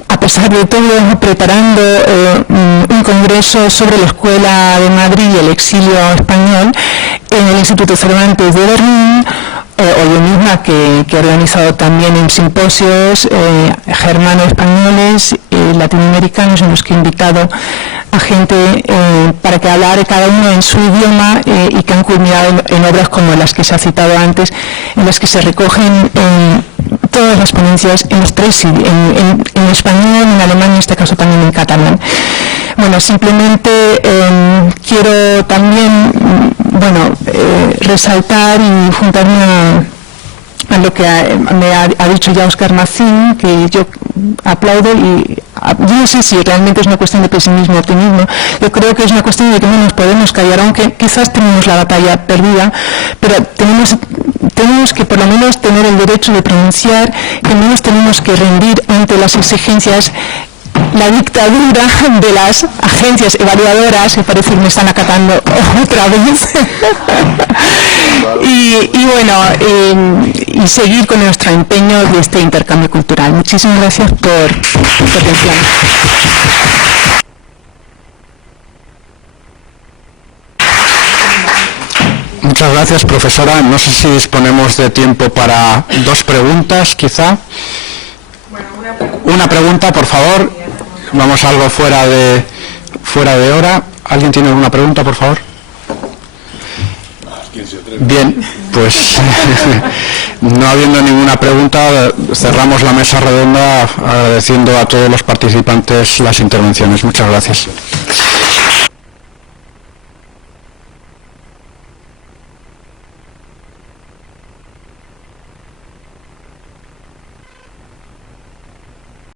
a pesar de todo, preparando un congreso sobre la Escuela de Madrid y el exilio español en el Instituto Cervantes de Berlín, o yo misma que he organizado también en simposios germano-españoles, latinoamericanos, en los que he invitado a gente para que hablara cada uno en su idioma, y que han culminado en obras como las que se ha citado antes, en las que se recogen todas las ponencias en los tres idiomas, en español, en alemán y en este caso también en catalán. Bueno, simplemente quiero también resaltar y juntarme a lo que me ha dicho ya Óscar Macín, que yo aplaudo, y yo no sé si realmente es una cuestión de pesimismo o optimismo. Yo creo que es una cuestión de que no nos podemos callar, aunque quizás tenemos la batalla perdida, pero tenemos que por lo menos tener el derecho de pronunciar, que no nos tenemos que rendir ante las exigencias, la dictadura de las agencias evaluadoras, que parece que me están acatando otra vez, y seguir con nuestro empeño de este intercambio cultural. Muchísimas gracias por su atención. Muchas gracias, profesora. No sé si disponemos de tiempo para dos preguntas, quizá. Una pregunta, por favor. Vamos a algo fuera de hora. ¿Alguien tiene alguna pregunta, por favor? Bien, pues no habiendo ninguna pregunta, cerramos la mesa redonda agradeciendo a todos los participantes las intervenciones. Muchas gracias.